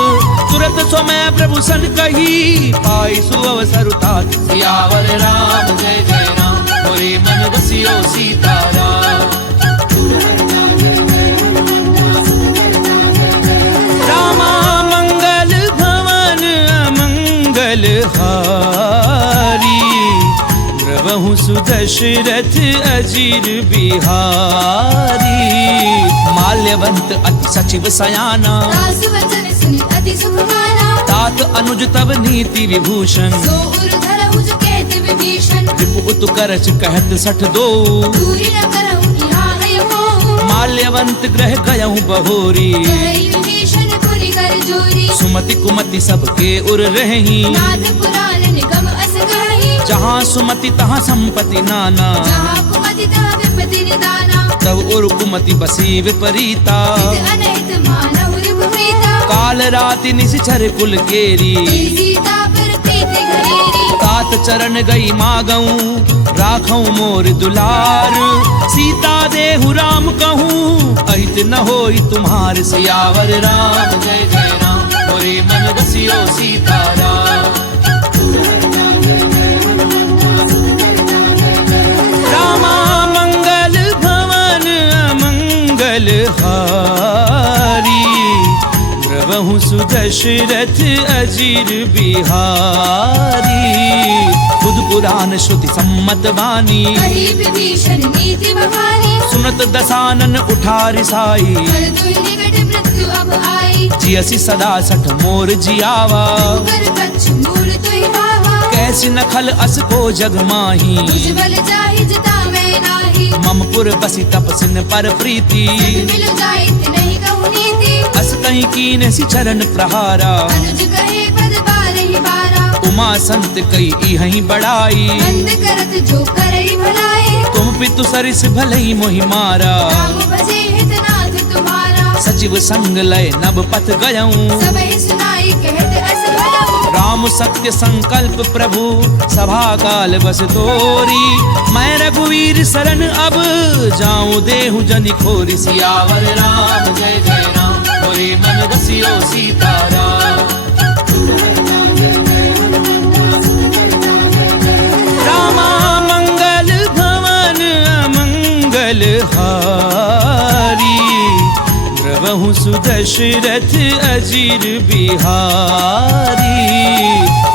तुरत समय प्रभु सन कही पाई सुअवसर तात सियावर राम जय जय राम मोरे मन बसियो सीताराम रामा मंगल भवन अमंगल हारी द्रवहु सुदशरथ अजीर बिहारी माल्यवंत अति सचिव सयाना दासु वचन सुनि अति सुख माना तात अनुज तब नीति विभूषण सो उर धरहु जो कहत विभीषण रिपु उत करच कहत 62 दूरी न करहु यहाँ है मोह माल्यवंत ग्रह गयहु बहोरी कहई विभीषण पुनि कर जोरी सुमति कुमति सबके उर रही नाथ पुराण निगम अस कहि जहाँ सुमति तहाँ संपत्ति नाना जहाँ कुमति तहाँ विपत्ति निदाना तब उर कुमति बसी विपरीता हित अनहित मानहु रिपुप्रीता काल राति निशिचर कुल केरी सीता पर प्रीति घरेरी तात चरण गई मागऊं राखऊं मोर दुलार सीता देहु राम कहूँ अहित न होई तुम्हार सियावर राम जय जय राम मोरे मन बसियो सीताराम रामा मंगल भवन अमंगल हारी द्रवहु सुदशरथ अजीर बिहारी बुध पुराण श्रुति सम्मत वाणी कही विभीषण नीति बखानी सुनत दसानन उठार साई फल दुहि निकट मृत्यु अब आई जियसि सदा सठ मोर जियावा कर कच्छ मूल तुहि भावा कैसी नखल अस को जग माही तुझ बल जाहि जिता मैं नाही ममपुर बसी तपसिन पर प्रीति मिल जाए नहीं कहूँ नीति अस कहीं कीन सी चरण प्रहारा अनुज कहे पद बारही बारा उमा संत कई इहई बड़ाई बंद करत जो करई भलाई तुम पितु सरिस भलई मोहि मारा राम भजे हितनाथ तुम्हारा सचिव संग लय नभ पथ गयऊं सबहि सुनाई कहत अस भयऊ राम सत्य संकल्प प्रभु सभा काल बस तोरी मैं रघुवीर शरण अब जाऊं देहु जनि खोरी सियावर राम जय जय राम होरे मन बसियो सीताराम रामा मंगल भवन अमंगल हारी द्रवहु सुदशरथ अजीर बिहारी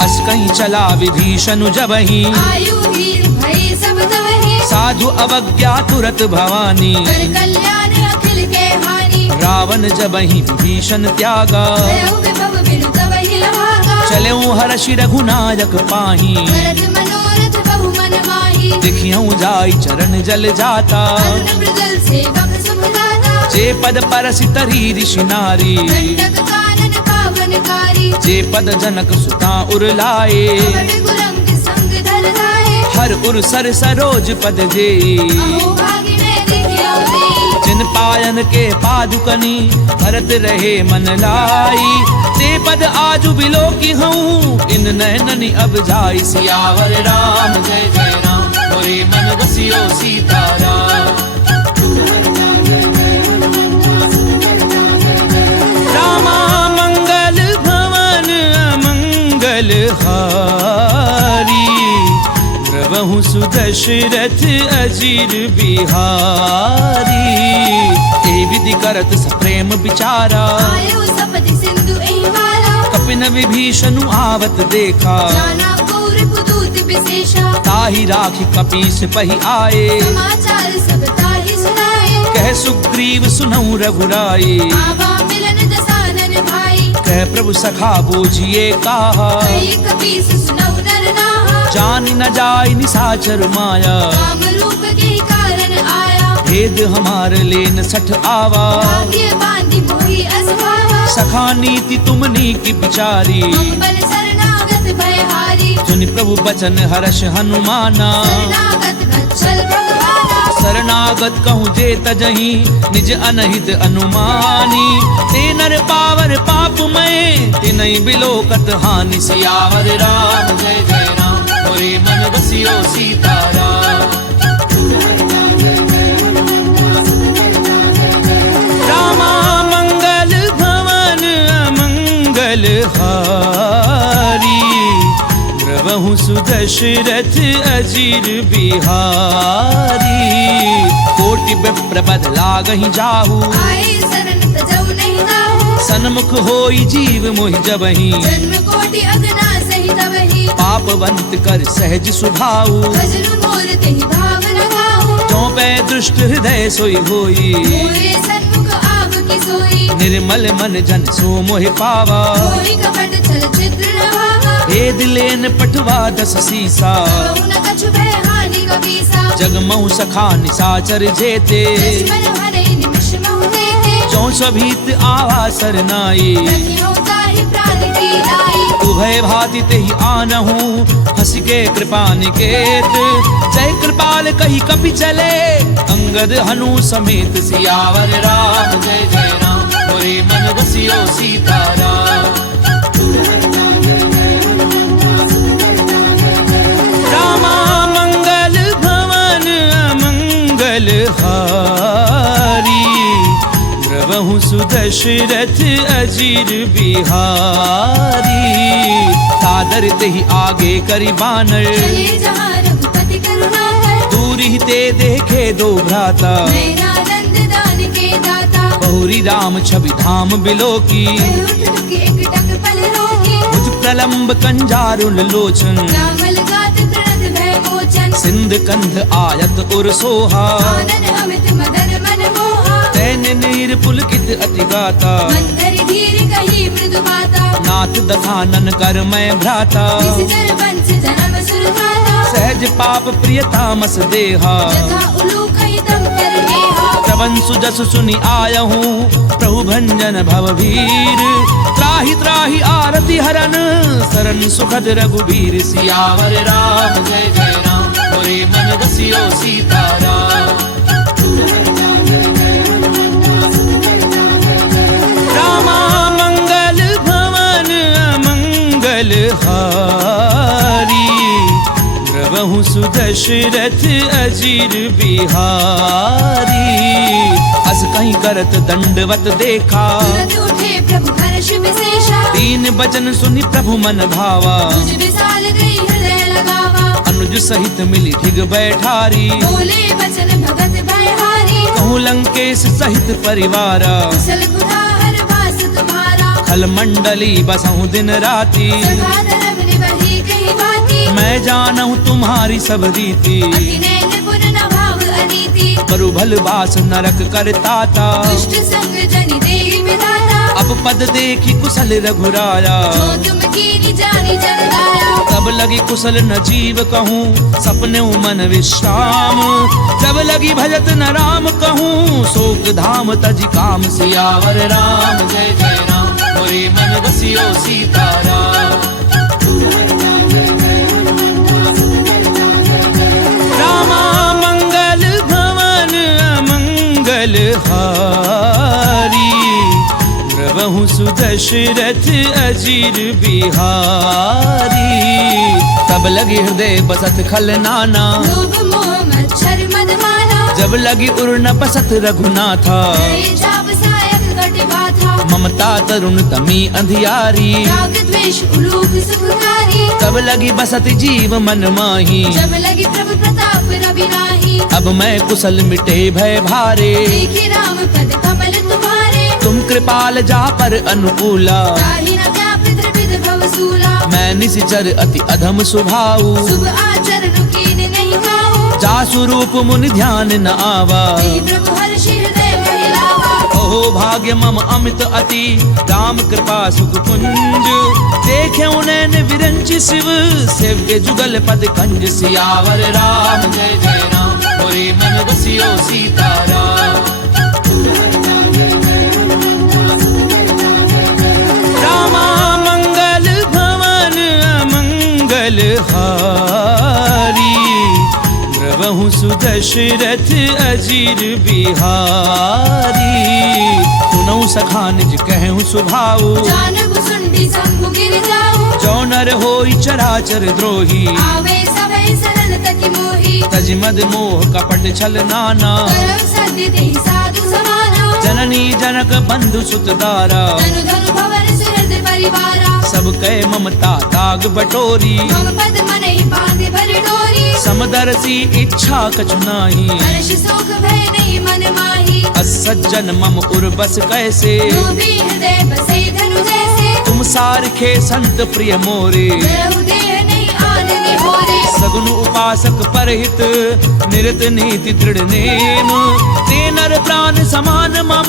अस कहीं चला विभीषण जबहि आयु वीर भय सब तवहि साधु अवज्ञा तुरत भवानी कर कल्याण अखिल के हानि रावण जबहि विभीषण त्यागा भयउ विभव बिनु तवहि लभागा चलऊं हर्षि रघुनायक पाही भरत मनोरथ बहु मन माही देखियऊं जाई चरण जल जाता अरुण मृगल सेवक सुखदाता जे पद परसि तरी ऋषि नारी दंडक कानन पावनकारी जे पद जनक सुता उरलाए बड़ गुरंग संग धर लाए हर उर सर सरोज पद जे अहो भागी में दिखियो दे जिन पायन के पादुकनी भरत रहे मन लाई ते पद आजु बिलो की हूँ इन नैननि अब जाई सियावर राम जय जय राम होरे मन बसियो सीताराम रामा मंगल भवन अमंगल हारी द्रवहु सुदशरथ अजीर बिहारी ए विधि करत सप्रेम विचारा आयो सपति सिंधु एहि वाला कपिन विभीषण आवत देखा जाना कौर पुदूत विशेषा ताहि राखी कपीस पहि आए समाचार सब ताहि सुनाए कह सुग्रीव सुनऊ रघुराई आवा मिलन दसानन भाई कह प्रभु सखा बूझिए काहा कई कपीस सुनऊ नर नाहा जान न जाय निसाचर माया काम रूप के कारण आया भेद हमार लेन सठ आवा भाग्य बांधी मोहि असभावा सखा नीति तुमनी की बिचारी अम्बल शरणागत भयहारी सुनि प्रभु बचन हर्ष हनुमाना शरणागत वत्सल भगवाना शरणागत कहूँ जे तजहि निज अनहित अनुमानी ते नर पावर पाप में तिनहि बिलोकत हानि सियावर राम जय जय राम होरे मन बसियो सीताराम रामा मंगल भवन अमंगल हारी द्रवहु सुदशरथ अजीर बिहारी कोटि विप्र बद लागहि जाहू आए शरण तजऊ नहीं नाहू सन्मुख होई जीव मोहि जबहि जन्म कोटि अगना सही तवहि पापवंत कर सहज सुभाऊ भजनु मोर तेहि भाव लगाऊ तो पै दुष्ट हृदय सोई होई मोरे सन्मुख आव की सोई निर्मल मन जन सो मोहि पावा कोई कपट छल छिद्र न भावा भेद लेन पठवा दस सीसा कहु न कछु भय हानि कबीसा जगमऊ सखा निसाचर जेते लक्ष्मण हरई निमिष महु देते जो सभीत आवा सरनाई रखियो ताहि प्राण की लाई उभय भाति तेहि आनहु हंस के कृपा निकेत जय कृपाल कही कपि चले अंगद हनु समेत सियावर राम जय जय राम होरे मन बसियो सीताराम रामा मंगल भवन अमंगल हारी द्रवहु सुदशरथ अजीर बिहारी सादर तेहि आगे करि बानर चले जहाँ रघुपति करुणाकर दूर ही ते देखे दो भ्राता नयनानंद दान के दाता बहुरी राम छवि धाम बिलो की उठ के एक टक पल रोकी भुज प्रलंब कंजारुल लोचन रामल गात प्रणत भय मोचन सिंध कंध आयत उर सोहा आनन अमित मदन मन मोहा तैन नीर पुलकित अति गाता मंथर धीर कही मृदु माता नाथ दधानन कर मैं भ्राता जर वंश जन्म सुरधाता सहज पाप प्रियतामस देहा यथा उलूक पवन सुजस सुनि आयहूँ प्रभु भंजन भवभीर। त्राहि त्राहि आरति हरन सरन सुखद रघुबीर। सियावर राम जय जय राम मोरे मन बसियो सीताराम। रामा मंगल भवन अमंगल हारी। द्रवहु सुदशरथ अजीर बिहारी। अस कहीं करत दंडवत देखा तुरत उठे प्रभु हर्ष विशेषा। दीन बचन सुनि प्रभु मन भावा। तुझ विशाल गई हृदय लगावा। अनुज सहित मिली ढिग बैठारी। बोले वचन भगत भयहारी। कहूँ लंकेश सहित परिवारा। कुशल कुठार वास तुम्हारा। खल मंडली बसहु दिन राती। सदा धर्म निवहि कही बाती। मैं जानहु तुम्हारी सब रीति। अति नैन पुर न भाव अनीति। करु भल बास नरक करताता। दुष्ट संग जनि देहि विधाता। अब पद देखी कुशल रघुराया। जो तुम कीनी जानी जन गाया। तब लगी कुशल न जीव कहूँ सपने मन विश्राम। जब लगी भजत न राम कहूँ शोक धाम तज काम। सियावर राम जय जय राम मोरे मन बसियो सीताराम। रामा मंगल भवन अमंगल हारी। द्रवहु सुदशरथ अजीर बिहारी। तब लगी हृदय बसत खल नाना। लोभ मोह मच्छर मद मारा। जब लगी उर न बसत रघुनाथा। हरे चाप सायक घट बाथा। ममता तरुण तमी अंधियारी। राग द्वेष उलूक सुखकारी। तब लगी बसत जीव मन माही। जब लगी प्रभु प्रताप रवि नाही। अब मैं कुशल मिटे भय भारे। देखे राम पद कमल तुम्हारे। तुम कृपाल जा पर अनुकूला। ताहि न व्यापृत विध भवसूला। मैं निश्चर अति अधम स्वभाव। शुभ आचरण कीन नहीं खाओ। जासु रूप मुनि ध्यान न आवा। तेहि प्रभु हर्ष हृदय महिलावा। ओहो भाग्य मम अमित अति राम कृपा सुख कुंज। देखे उनैन विरंच शिव सेव्य जुगल पद कंज। सियावर राम जय जय राम मोरे मन बसियो सीताराम। रामा मंगल भवन अमंगल हारी। द्रवहु सुदशरथ अजीर बिहारी। सुनऊ सखा निज कहूँ सुभाऊ। जानहु सुंडी शंभु गिर जाऊ। जो नर होई चराचर द्रोही। आवे सभय शरण तति मोहि। तज मद मोह कपट छल नाना। करौ सद्य देहि साधु समाना। जननी जनक बंधु सुत दारा। धनु धनु भवन सुहृद परिवारा। सब कह ममता ताग बटोरी। मम पद मनहि बांधे भर डोरी। समदर्शी इच्छा कछु नाही। हर्ष शोक भय नहीं मन माही। असज्जन मम उर बस कैसे। लोभी हृदय बसे धनु जैसे। तुम सारखे संत प्रिय मोरे। रहु देह नहीं आन निहोरे। सगुन उपासक परहित निरत नीति दृढ़ नेम। ते नर प्राण समान मम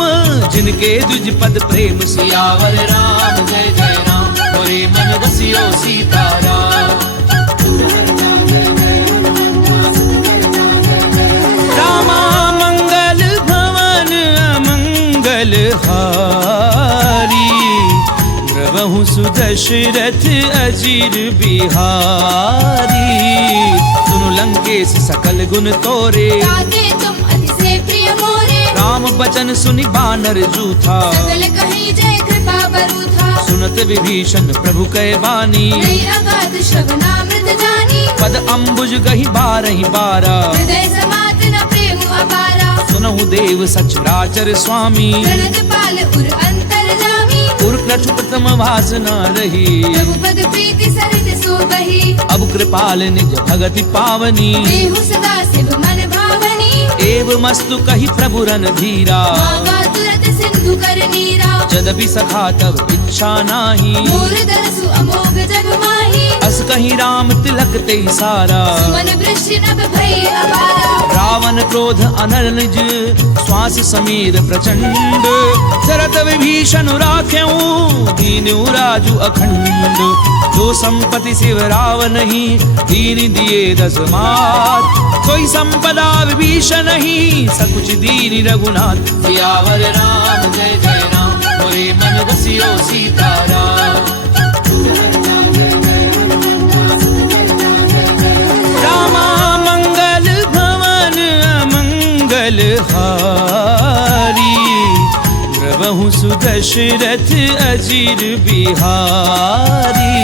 जिनके द्विज पद प्रेम। सियावर राम जय जय राम मोरे मन बसियो सीताराम। रामा मंगल भवन अमंगल हारी। द्रवहु सुदशरथ अजीर बिहारी। सुनु लंकेश सकल गुण तोरे। ताके तुम अतिशय प्रिय मोरे। राम बचन सुनि बानर जूथा। सकल कहीं जय कृपा बरूथा। सुनत विभीषण प्रभु कै बानी। नहीं अगाध श्रवणामृत जानी। पद अम्बुज गही बारहि बारा। हृदय समात न प्रेम अपारा। सुनहु देव सचराचर स्वामी। प्रणत पाल उर अंतर जामी। उर क्रतु प्रथम वासना रही। प्रभु पद प्रीति सरित सो बही। अब कृपाल निज भगति पावनी। देहु सदा शिव मन भावनी। एव मस्तु कही प्रभु रन धीरा। मांगा तुरत सिंधु कर नीरा। जदपि सखा तब इच्छा नाही। मोर दरसु अमोघ जग माही। अस कहीं राम तिलक झलकते ही सारा। सुमन वृष्टि नभ भई अपारा। रावण क्रोध अनर निज श्वास समीर प्रचंड। शरत विभीषण राख्यऊ दीनु राजु अखंड। जो संपत्ति शिव रावण ही दीन दिए 10 मात। कोई संपदा विभीषण ही सकुच दीन रघुनाथ। सियावर राम जय जय राम मोरे मन बसियो सीताराम। रामा मंगल भवन अमंगल हारी। प्रभु सुदशरथ अजीर बिहारी।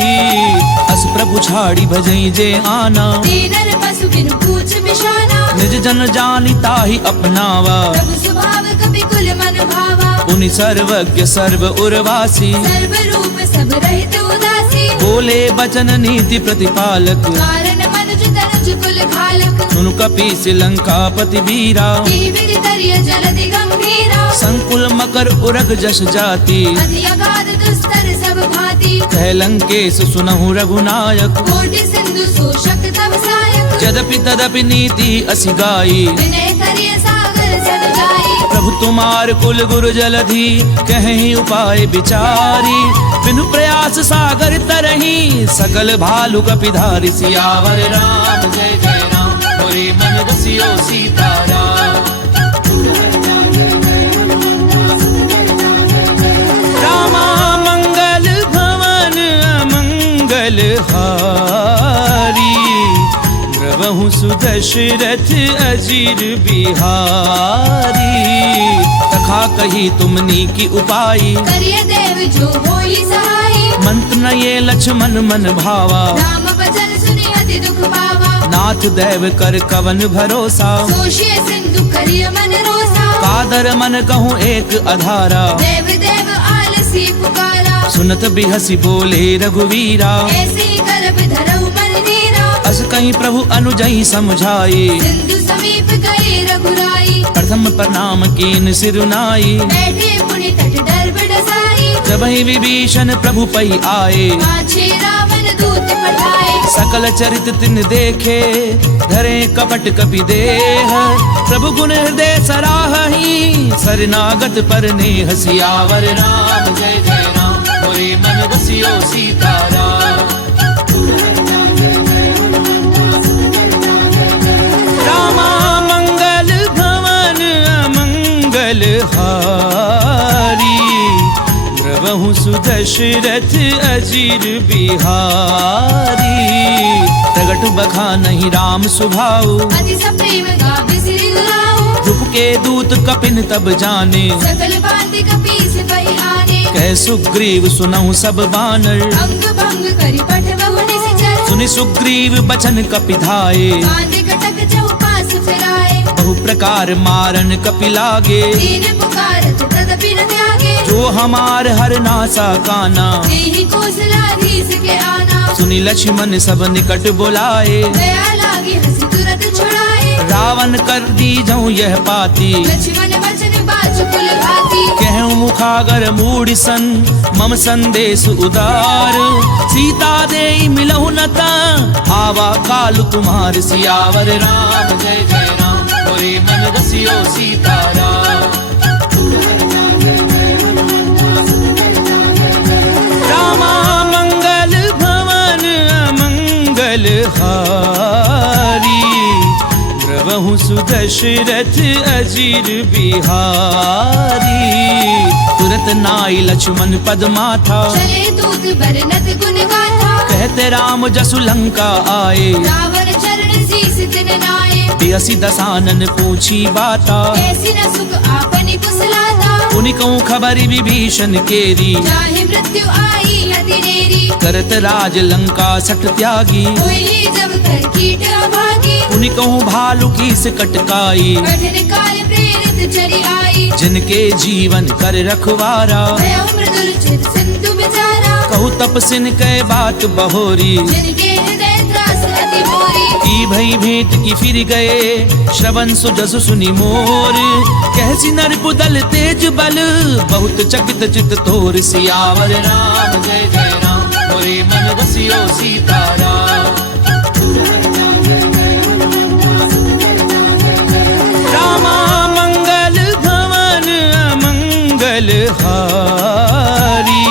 अस प्रभु छाड़ी भजई जे आना। दीनर पशु बिनु पूछ बिशाना। निज जन जानी ताहि अपनावा। प्रभु स्वभाव कपि कुल मन भावा। उनि सर्वज्ञ सर्व उर्वासी। सर्व रूप सब रहित उदासी। बोले बचन नीति प्रतिपालक। कारण मनुज तनुज कुल घालक। सुनु कपीस लंकापति वीरा। की विधि तरिय जलधि गंभीरा। संकुल मकर उरग जस जाति। अति अगाध दुस्तर सब भांति। कह लंकेश सुनहु रघुनायक। कोटि सिंधु शोषक तव सायक। यद्यपि तदपि नीति असि गाई। विनय करिय सागर सद जाई। प्रभु तुम्हार कुल गुरु जलधि कहीं उपाय विचारी। बिनु प्रयास सागर तरही सकल भालु कपिधारी। सियावर राम जय जय राम मोरे मन बसियो सीताराम। रामा मंगल भवन अमंगल हारी। प्रभु सुदशरथ अजीर बिहारी। तखा कही तुमनी की उपाई। करिय देव जो होई सहाई। मंत्र न ये लक्ष्मण मन भावा। राम बचन सुनि अति दुख पावा। नाथ दैव कर कवन भरोसा। सोशिय सिंधु करिय मन रोसा। कादर मन कहूँ एक अधारा। देव देव आलसी पुकारा। सुनत बिहसी बोले रघुवीरा। ऐसे ही करब धरऊ मन नीरा। अस कहीं प्रभु अनुजई समझाई। सिंधु समीप गए रघुराई। प्रथम प्रणाम कीन सिरुनाई। बैठे पुनि तट डर डसाई। जब ही विभीषण प्रभु पई आए। पाछे रावण दूत पठाए। सकल चरित तिन देखे धरे कपट कपि देह। प्रभु गुण हृदय सराहहि शरणागत पर नेह। सियावर राम जय जय राम मोरे मन बसियो सीताराम। रामा मंगल भवन अमंगल हारी। प्रभु सुदशरथ अजीर बिहारी। प्रगट बखा नहीं राम सुभाऊ। अति सप्रेम गावे सिरि दुलाऊ। रूप के दूत कपिन तब जाने। सकल भांति कपीस पई आने। कह सुग्रीव सुनहु सब बानर। अंग भंग करि पठबहु निश्चर। सुनि सुग्रीव बचन कपिधाए। बांधे कटक चौपास फिराए। बहु प्रकार मारन कपि लागे। दीन पुकारत तदपि न त्यागे। जो हमार हर नासा काना। तेहि कौशलाधीश के आना। सुनि लक्ष्मण सब निकट बुलाए। दया लागे हंसी तुरंत छुड़ाए। रावण कर दी जऊँ यह पाती। लक्ष्मण बचन बाजु कुल भांति। कहूँ मुखागर मूढ़ सन मम संदेश उदार। सीता दे मिलहु नता आवा कालु तुम्हार। सियावर राम जय जय राम मोरे मन बसियो सीताराम। रामा मंगल भवन अमंगल हारी। प्रभु सुदशरथ अजीर बिहारी। तुरत नाई लक्ष्मण पद माथा। चले दूत बरनत गुण गाथा। कहते राम जसु लंका आए। रावण चरण शीस तिन नाये। बियसी दसानन पूछी बाता। ऐसी न सुख आपनि कुशलाता। उनि कहूँ खबरी विभीषण केरी। जाहि मृत्यु आई अति नेरी। करत राज लंका सठ त्यागी। होई जब कर कीट अभागी। उनि कहूँ भालू की से कटकाई। कठिन काल प्रेरित चली आई। जिनके जीवन कर रखवारा। भयो मृदुल चित सिंधु बिचारा। कहूँ तपसिन कै बात बहोरी। जिनके हृदय त्रास अति मोरी। की भई भेंट की फिर गए श्रवण सुजसु सुनि मोर। कहसी नर कुदल तेज बल बहुत चकित चित तोर। सियावर राम जय जय राम मोरे मन बसियो सीताराम। हारी,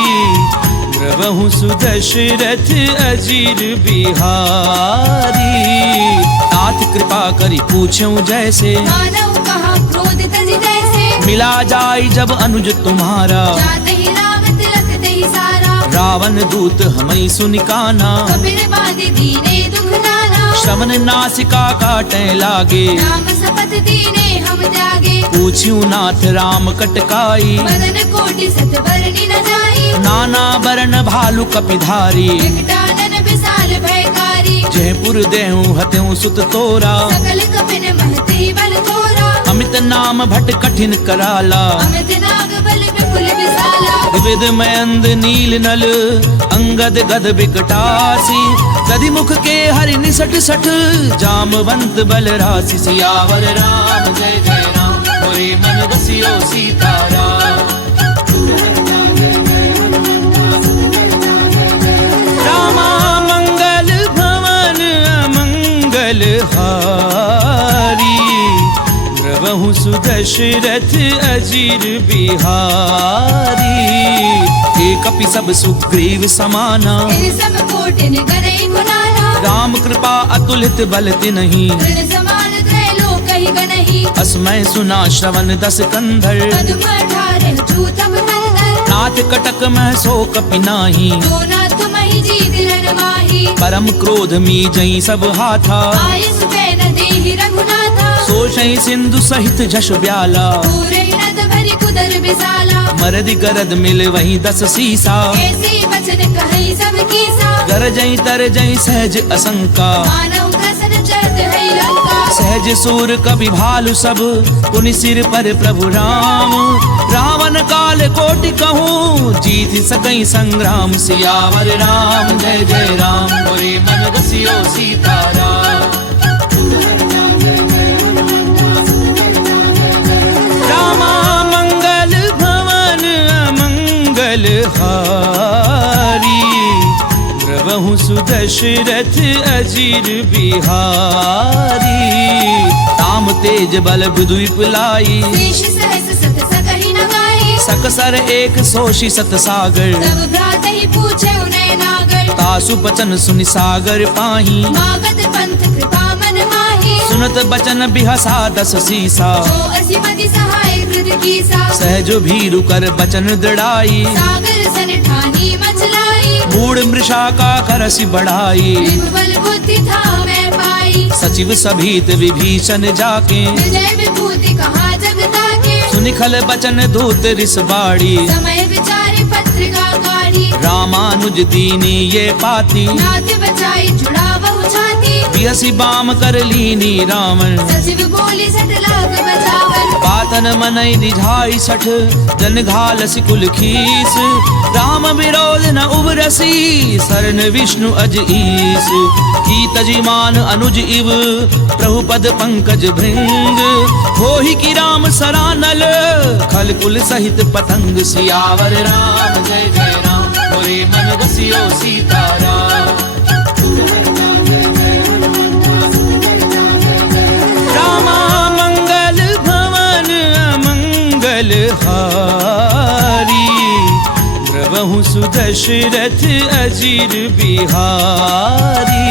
द्रवहु सुदशरथ अजीर बिहारी। नाथ कृपा करी पूछूं जैसे, मानव कहा क्रोध तज जैसे। मिला जाई जब अनुज तुम्हारा, जाते ही राम तिलक दही सारा। रावण दूत हमें सुनिकाना, कबीर बांधे दीने दुख नाना। श्रवण नासिका काटे लागे, राम शपथ दीने हम त्यागे। पूछ्યું नाथ राम कटकाई, बदन कोटि सत बरनी न जाई। नाना बरन भालु कपिधारी। विकटानन विशाल भयकारी। जयपुर देहु हत्यों सुत तोरा, सकल कपिन महती बल थोरा। अमित नाम भट कठिन कराला, अमित नाग बल विपुल विशाला। विविध मयंद नील नल अंगद गद बिकटासी। दधि मुख के हरि निसट सठ, जामवंत बल राशि। सियावर राम जय जय राम, मोरे मन बसियो सीताराम। रामा मंगल भवन अमंगल हारी, द्रवहु सुदशरथ अजीर बिहारी। एक कपि सब सुग्रीव समाना, तेरे सब कोटिन करे गुनाना। राम कृपा अतुलित बल तिन्हि, तृण समान त्रैलोक ही गनहि। असमय सुना श्रवण दस कंधर, पद्म अठारह चूतम नंदन। नाथ कटक मह सो कपि नाही, जो नाथ महि जीत रन माही। परम क्रोध मी जई सब हाथा, आयस बैन देहि रघुनाथा। सोषै सिंधु सहित जश ब्याला, पूरे नद भरि कुदर विशाला। मरदि गरद मिल वही दस सीसा, ऐसे वचन कहई सब कीसा। गरजई तरजई सहज असंका, मानव प्रसन चरत है लंका। सहज सूर कवि भालु सब, पुनि सिर पर प्रभु राम। रावण काल कोटि कहूँ, जीत सकई संग्राम। सियावर राम जय जय राम, मोरे मन बसियो सीताराम। रामा मंगल भवन अमंगल हारी, द्रवहु सुदशरथ अजीर बिहारी। राम तेज बल बुधु लाई, शेष सहस सत सकहि न गाई। सकसर एक सोषि सत सागर, तब भ्रात ही पूछे उन्हें नागर। तासु बचन सुनि सागर पाही, मागत पंथ कृपा मन माही। सुनत बचन बिहसा दस सीसा। जो असी मति सहाय कृत कीसा। सहज भीरु कर बचन दृढ़ाई, सागर सन ठानी मचलाई। मूढ़ मृषा का करसि बढ़ाई। बल बुद्धि था मैं पाई। सचिव सभीत विभीषण जाके, विजय विभूति कहा जगता के। सुनिखल बचन धूत रिस बाड़ी। समय विचारी पत्रिका काढ़ी। रामानुज दीनी ये पाती, नाथ बचाई जुड़ा बहु छाती। बिहसी बाम कर लीनी रावण, सचिव बोली सट लाग बचावन। पातन मनई रिझाई सठ, जन घाल सिकुल खीस। राम विरोध न उबरसी, शरण विष्णु अज ईस। की तजिमान अनुज इव, प्रभु पद पंकज भृंग। होहि की राम सरानल, खल कुल सहित पतंग। सियावर राम जय जय राम, मोरे मन बसियो सीताराम। रामा मंगल भवन अमंगल हारी, द्रवहु सुदशरथ अजीर बिहारी।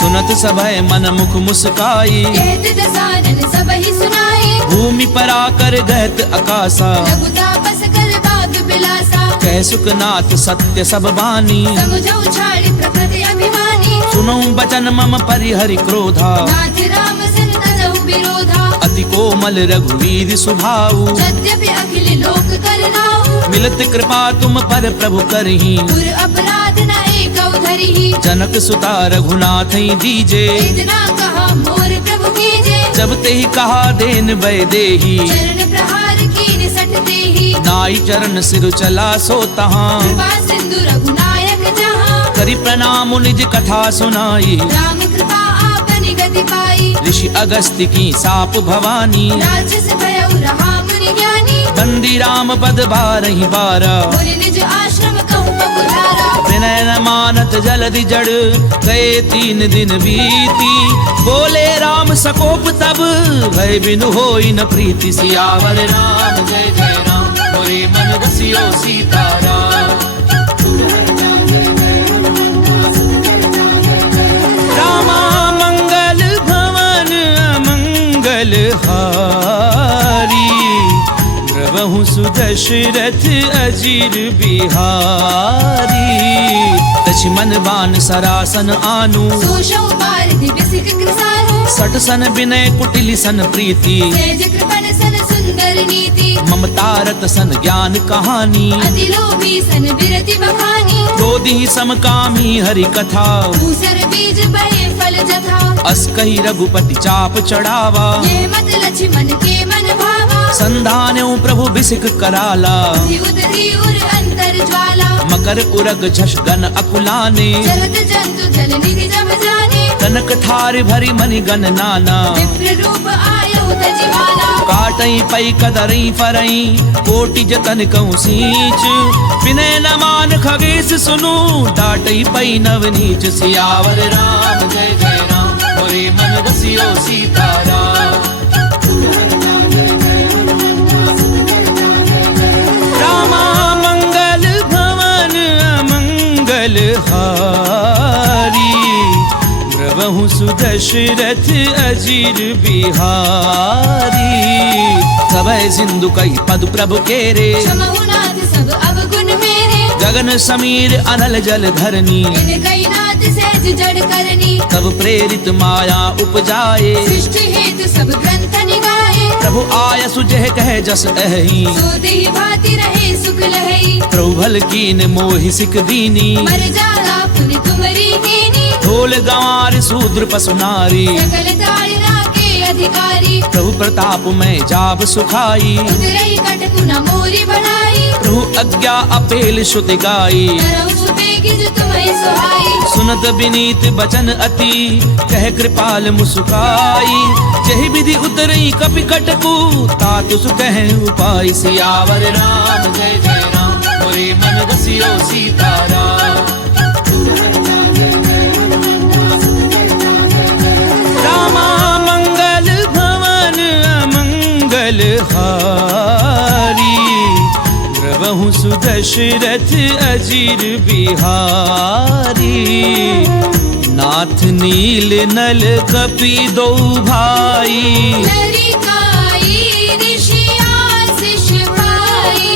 सुनत सभय मन मुख मुस्काई, कहत दसानन सबहि सुनाई। भूमि पराकर गहत आकाशा, रघुतापस कर बाग बिलासा। कह सुखनाथ सत्य सब बानी, समुझौ छाड़ी प्रकृति अभिमानी। सुनो बचन मम परिहरि क्रोधा, नाथ राम सन तजहु विरोधा। अति कोमल रघुवीर सुभाऊ, यद्यपि अखिल लोक करनाऊ। मिलत कृपा तुम पर प्रभु करही, दुर अपराध न एकौ धरिहि। जनक सुता रघुनाथ दीजे, इतना कहा मोर प्रभु कीजे। जब ते ही कहा देन वै देही, चरण प्रहार कीन सठ देहि। नाई चरण सिर चला सो तहाँ, कृपा सिंधु रघुनायक जहाँ। करि प्रणाम निज कथा सुनाई, राम कृपा आपनि गति पाई। ऋषि अगस्त्य की साप भवानी, राक्षस भयउ रहा मुनि ज्ञानी। बंदी राम पद बारहि बारा, मुनि निज आश्रम कहु पपुधारा। विनय न मानत जलधि जड़, गए 3 दिन बीती। बोले राम सकोप तब, भय बिनु होई न प्रीति। सियावर राम जय जय राम, मोरे मन बसियो सीताराम। रामा मंगल भवन अमंगल हारी, द्रवहु सुदशरथ अजीर बिहारी। लक्ष्मण बान सरासन आनु, सोषौ पार दिव्य सिख कृसानु। सठ सन विनय कुटिल सन प्रीति, तेज कृपण सन सुंदर नीति। ममता रत सन ज्ञान कहानी, अति लोभी सन बिरति बखानी। क्रोधी समकामी हरि कथा, दूसर बीज बहे फल जथा। अस कही रघुपति चाप चढ़ावा, ये मत लक्ष्मण के मन भावा। संधान्यो प्रभु बिसिक कराला, उदरी उर अंतर ज्वाला। मकर उरग झष गन अकुलाने, जलद जंतु जल निधि जब जाने। कनक थार भरी मनि गन नाना, विप्र रूप आयो तजिमाला। काटई पई कदरई फरई, कोटि जतन कहूँ सींच। विनय न मान खगेश सुनु, डाटई पई नवनीच। सियावर राम जय जय राम, मोरे मन बसियो सीताराम। रामा मंगल भवन अमंगल हारी, द्रवहु सुदशरथ अजीर बिहारी। सबय सिंधु कई पद प्रभु केरे, क्षमहु नाथ सब अवगुण मेरे। गगन समीर अनल जल धरनी, इन कई नाथ सहज जड़ करनी। तब प्रेरित माया उपजाए, सृष्टि हेतु सब ग्रंथ निगाहे। प्रभु आय सुजह कह जस अहि, सो देहि भाति रहे सुख लहई। प्रभु भल कीन मोहि सिक दीनी, मर जाला पुनि तुमरी कीनी। ढोल गंवार शूद्र पसु नारी, सकल ताड़ना के अधिकारी। प्रभु प्रताप में जाब सुखाई, उतरई कटकु न मोरी बढ़ाई। प्रभु आज्ञा अपेल श्रुति गाई। तरहु सुपेगिज तुम्हें सुहाई। सुनत विनीत बचन अति, कह कृपाल मुस्काई। जहि विधि उतरई कपि कटकु, तातु सु कह उपाय। सियावर राम जय जय राम, मोरे मन बसियो सीताराम। रामा मंगल भवन अमंगल हारी, द्रवहु सुदशरथ अजीर बिहारी। नाथ नील नल कपि दो भाई, लरिकाई ऋषि आशीष पाई।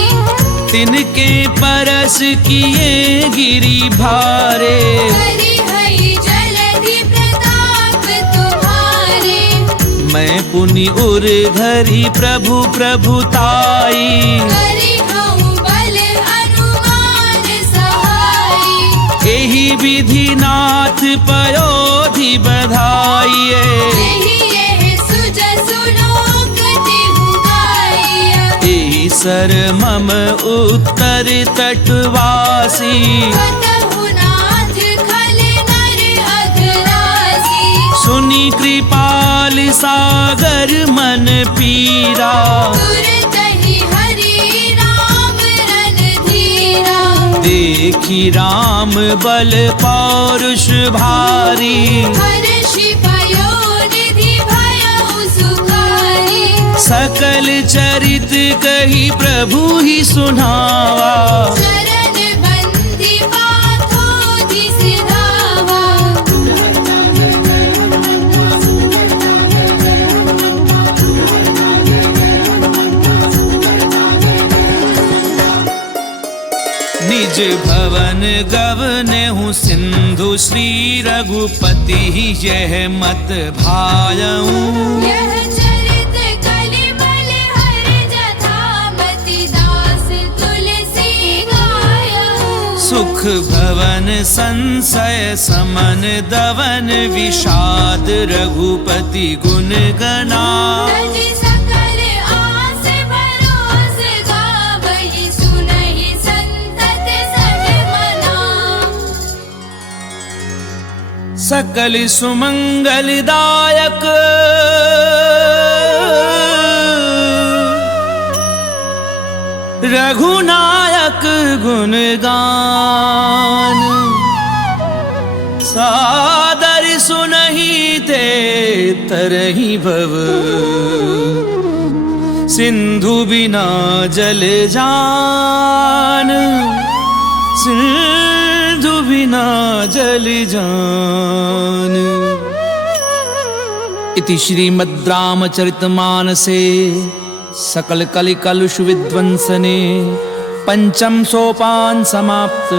तिनके परस किए गिरि भारे, हरि हरि जलधि प्रताप तुम्हारे। मैं पुनि उर धरि प्रभु प्रभुताई। करिहउँ बल अनुमान सहाई। एहि विधि नाथ पयोधि बधाइए, एहि एहि सुजसु लोक तिहु गाइया। एहि सर मम उत्तर तटवासी, कतहु नाथ खल नर अधरासी। सुनि कृपाल सागर मन पीरा। तुरतहि हरि राम रणधीरा। देखी राम बल पौरुष भारी, हर्षि पयोनिधि भयउ सुखारी। सकल चरित कही प्रभु ही सुनावा। चरण बंदी पाथोधि सिधावा। निज भवन गवनेहु सिंधु, श्री रघुपति यह मत भायऊं। यह चरित कलिबल हर जथा, मति दास तुलसी गायऊ। सुख भवन संशय समन दवन, विषाद रघुपति गुण गना। तजि सकल आस भरोस गावहि, सुनहि संतत सठ मना। सकल सुमंगलदायक, रघुनायक गुणगान। सादर सुनहि ते तरहि भव सिंधु बिना जल जान सिंधु बिना जल जान। इति श्रीमद् रामचरितमानसे सकल कलि कलुष विध्वंसने पंचम सोपान समाप्त।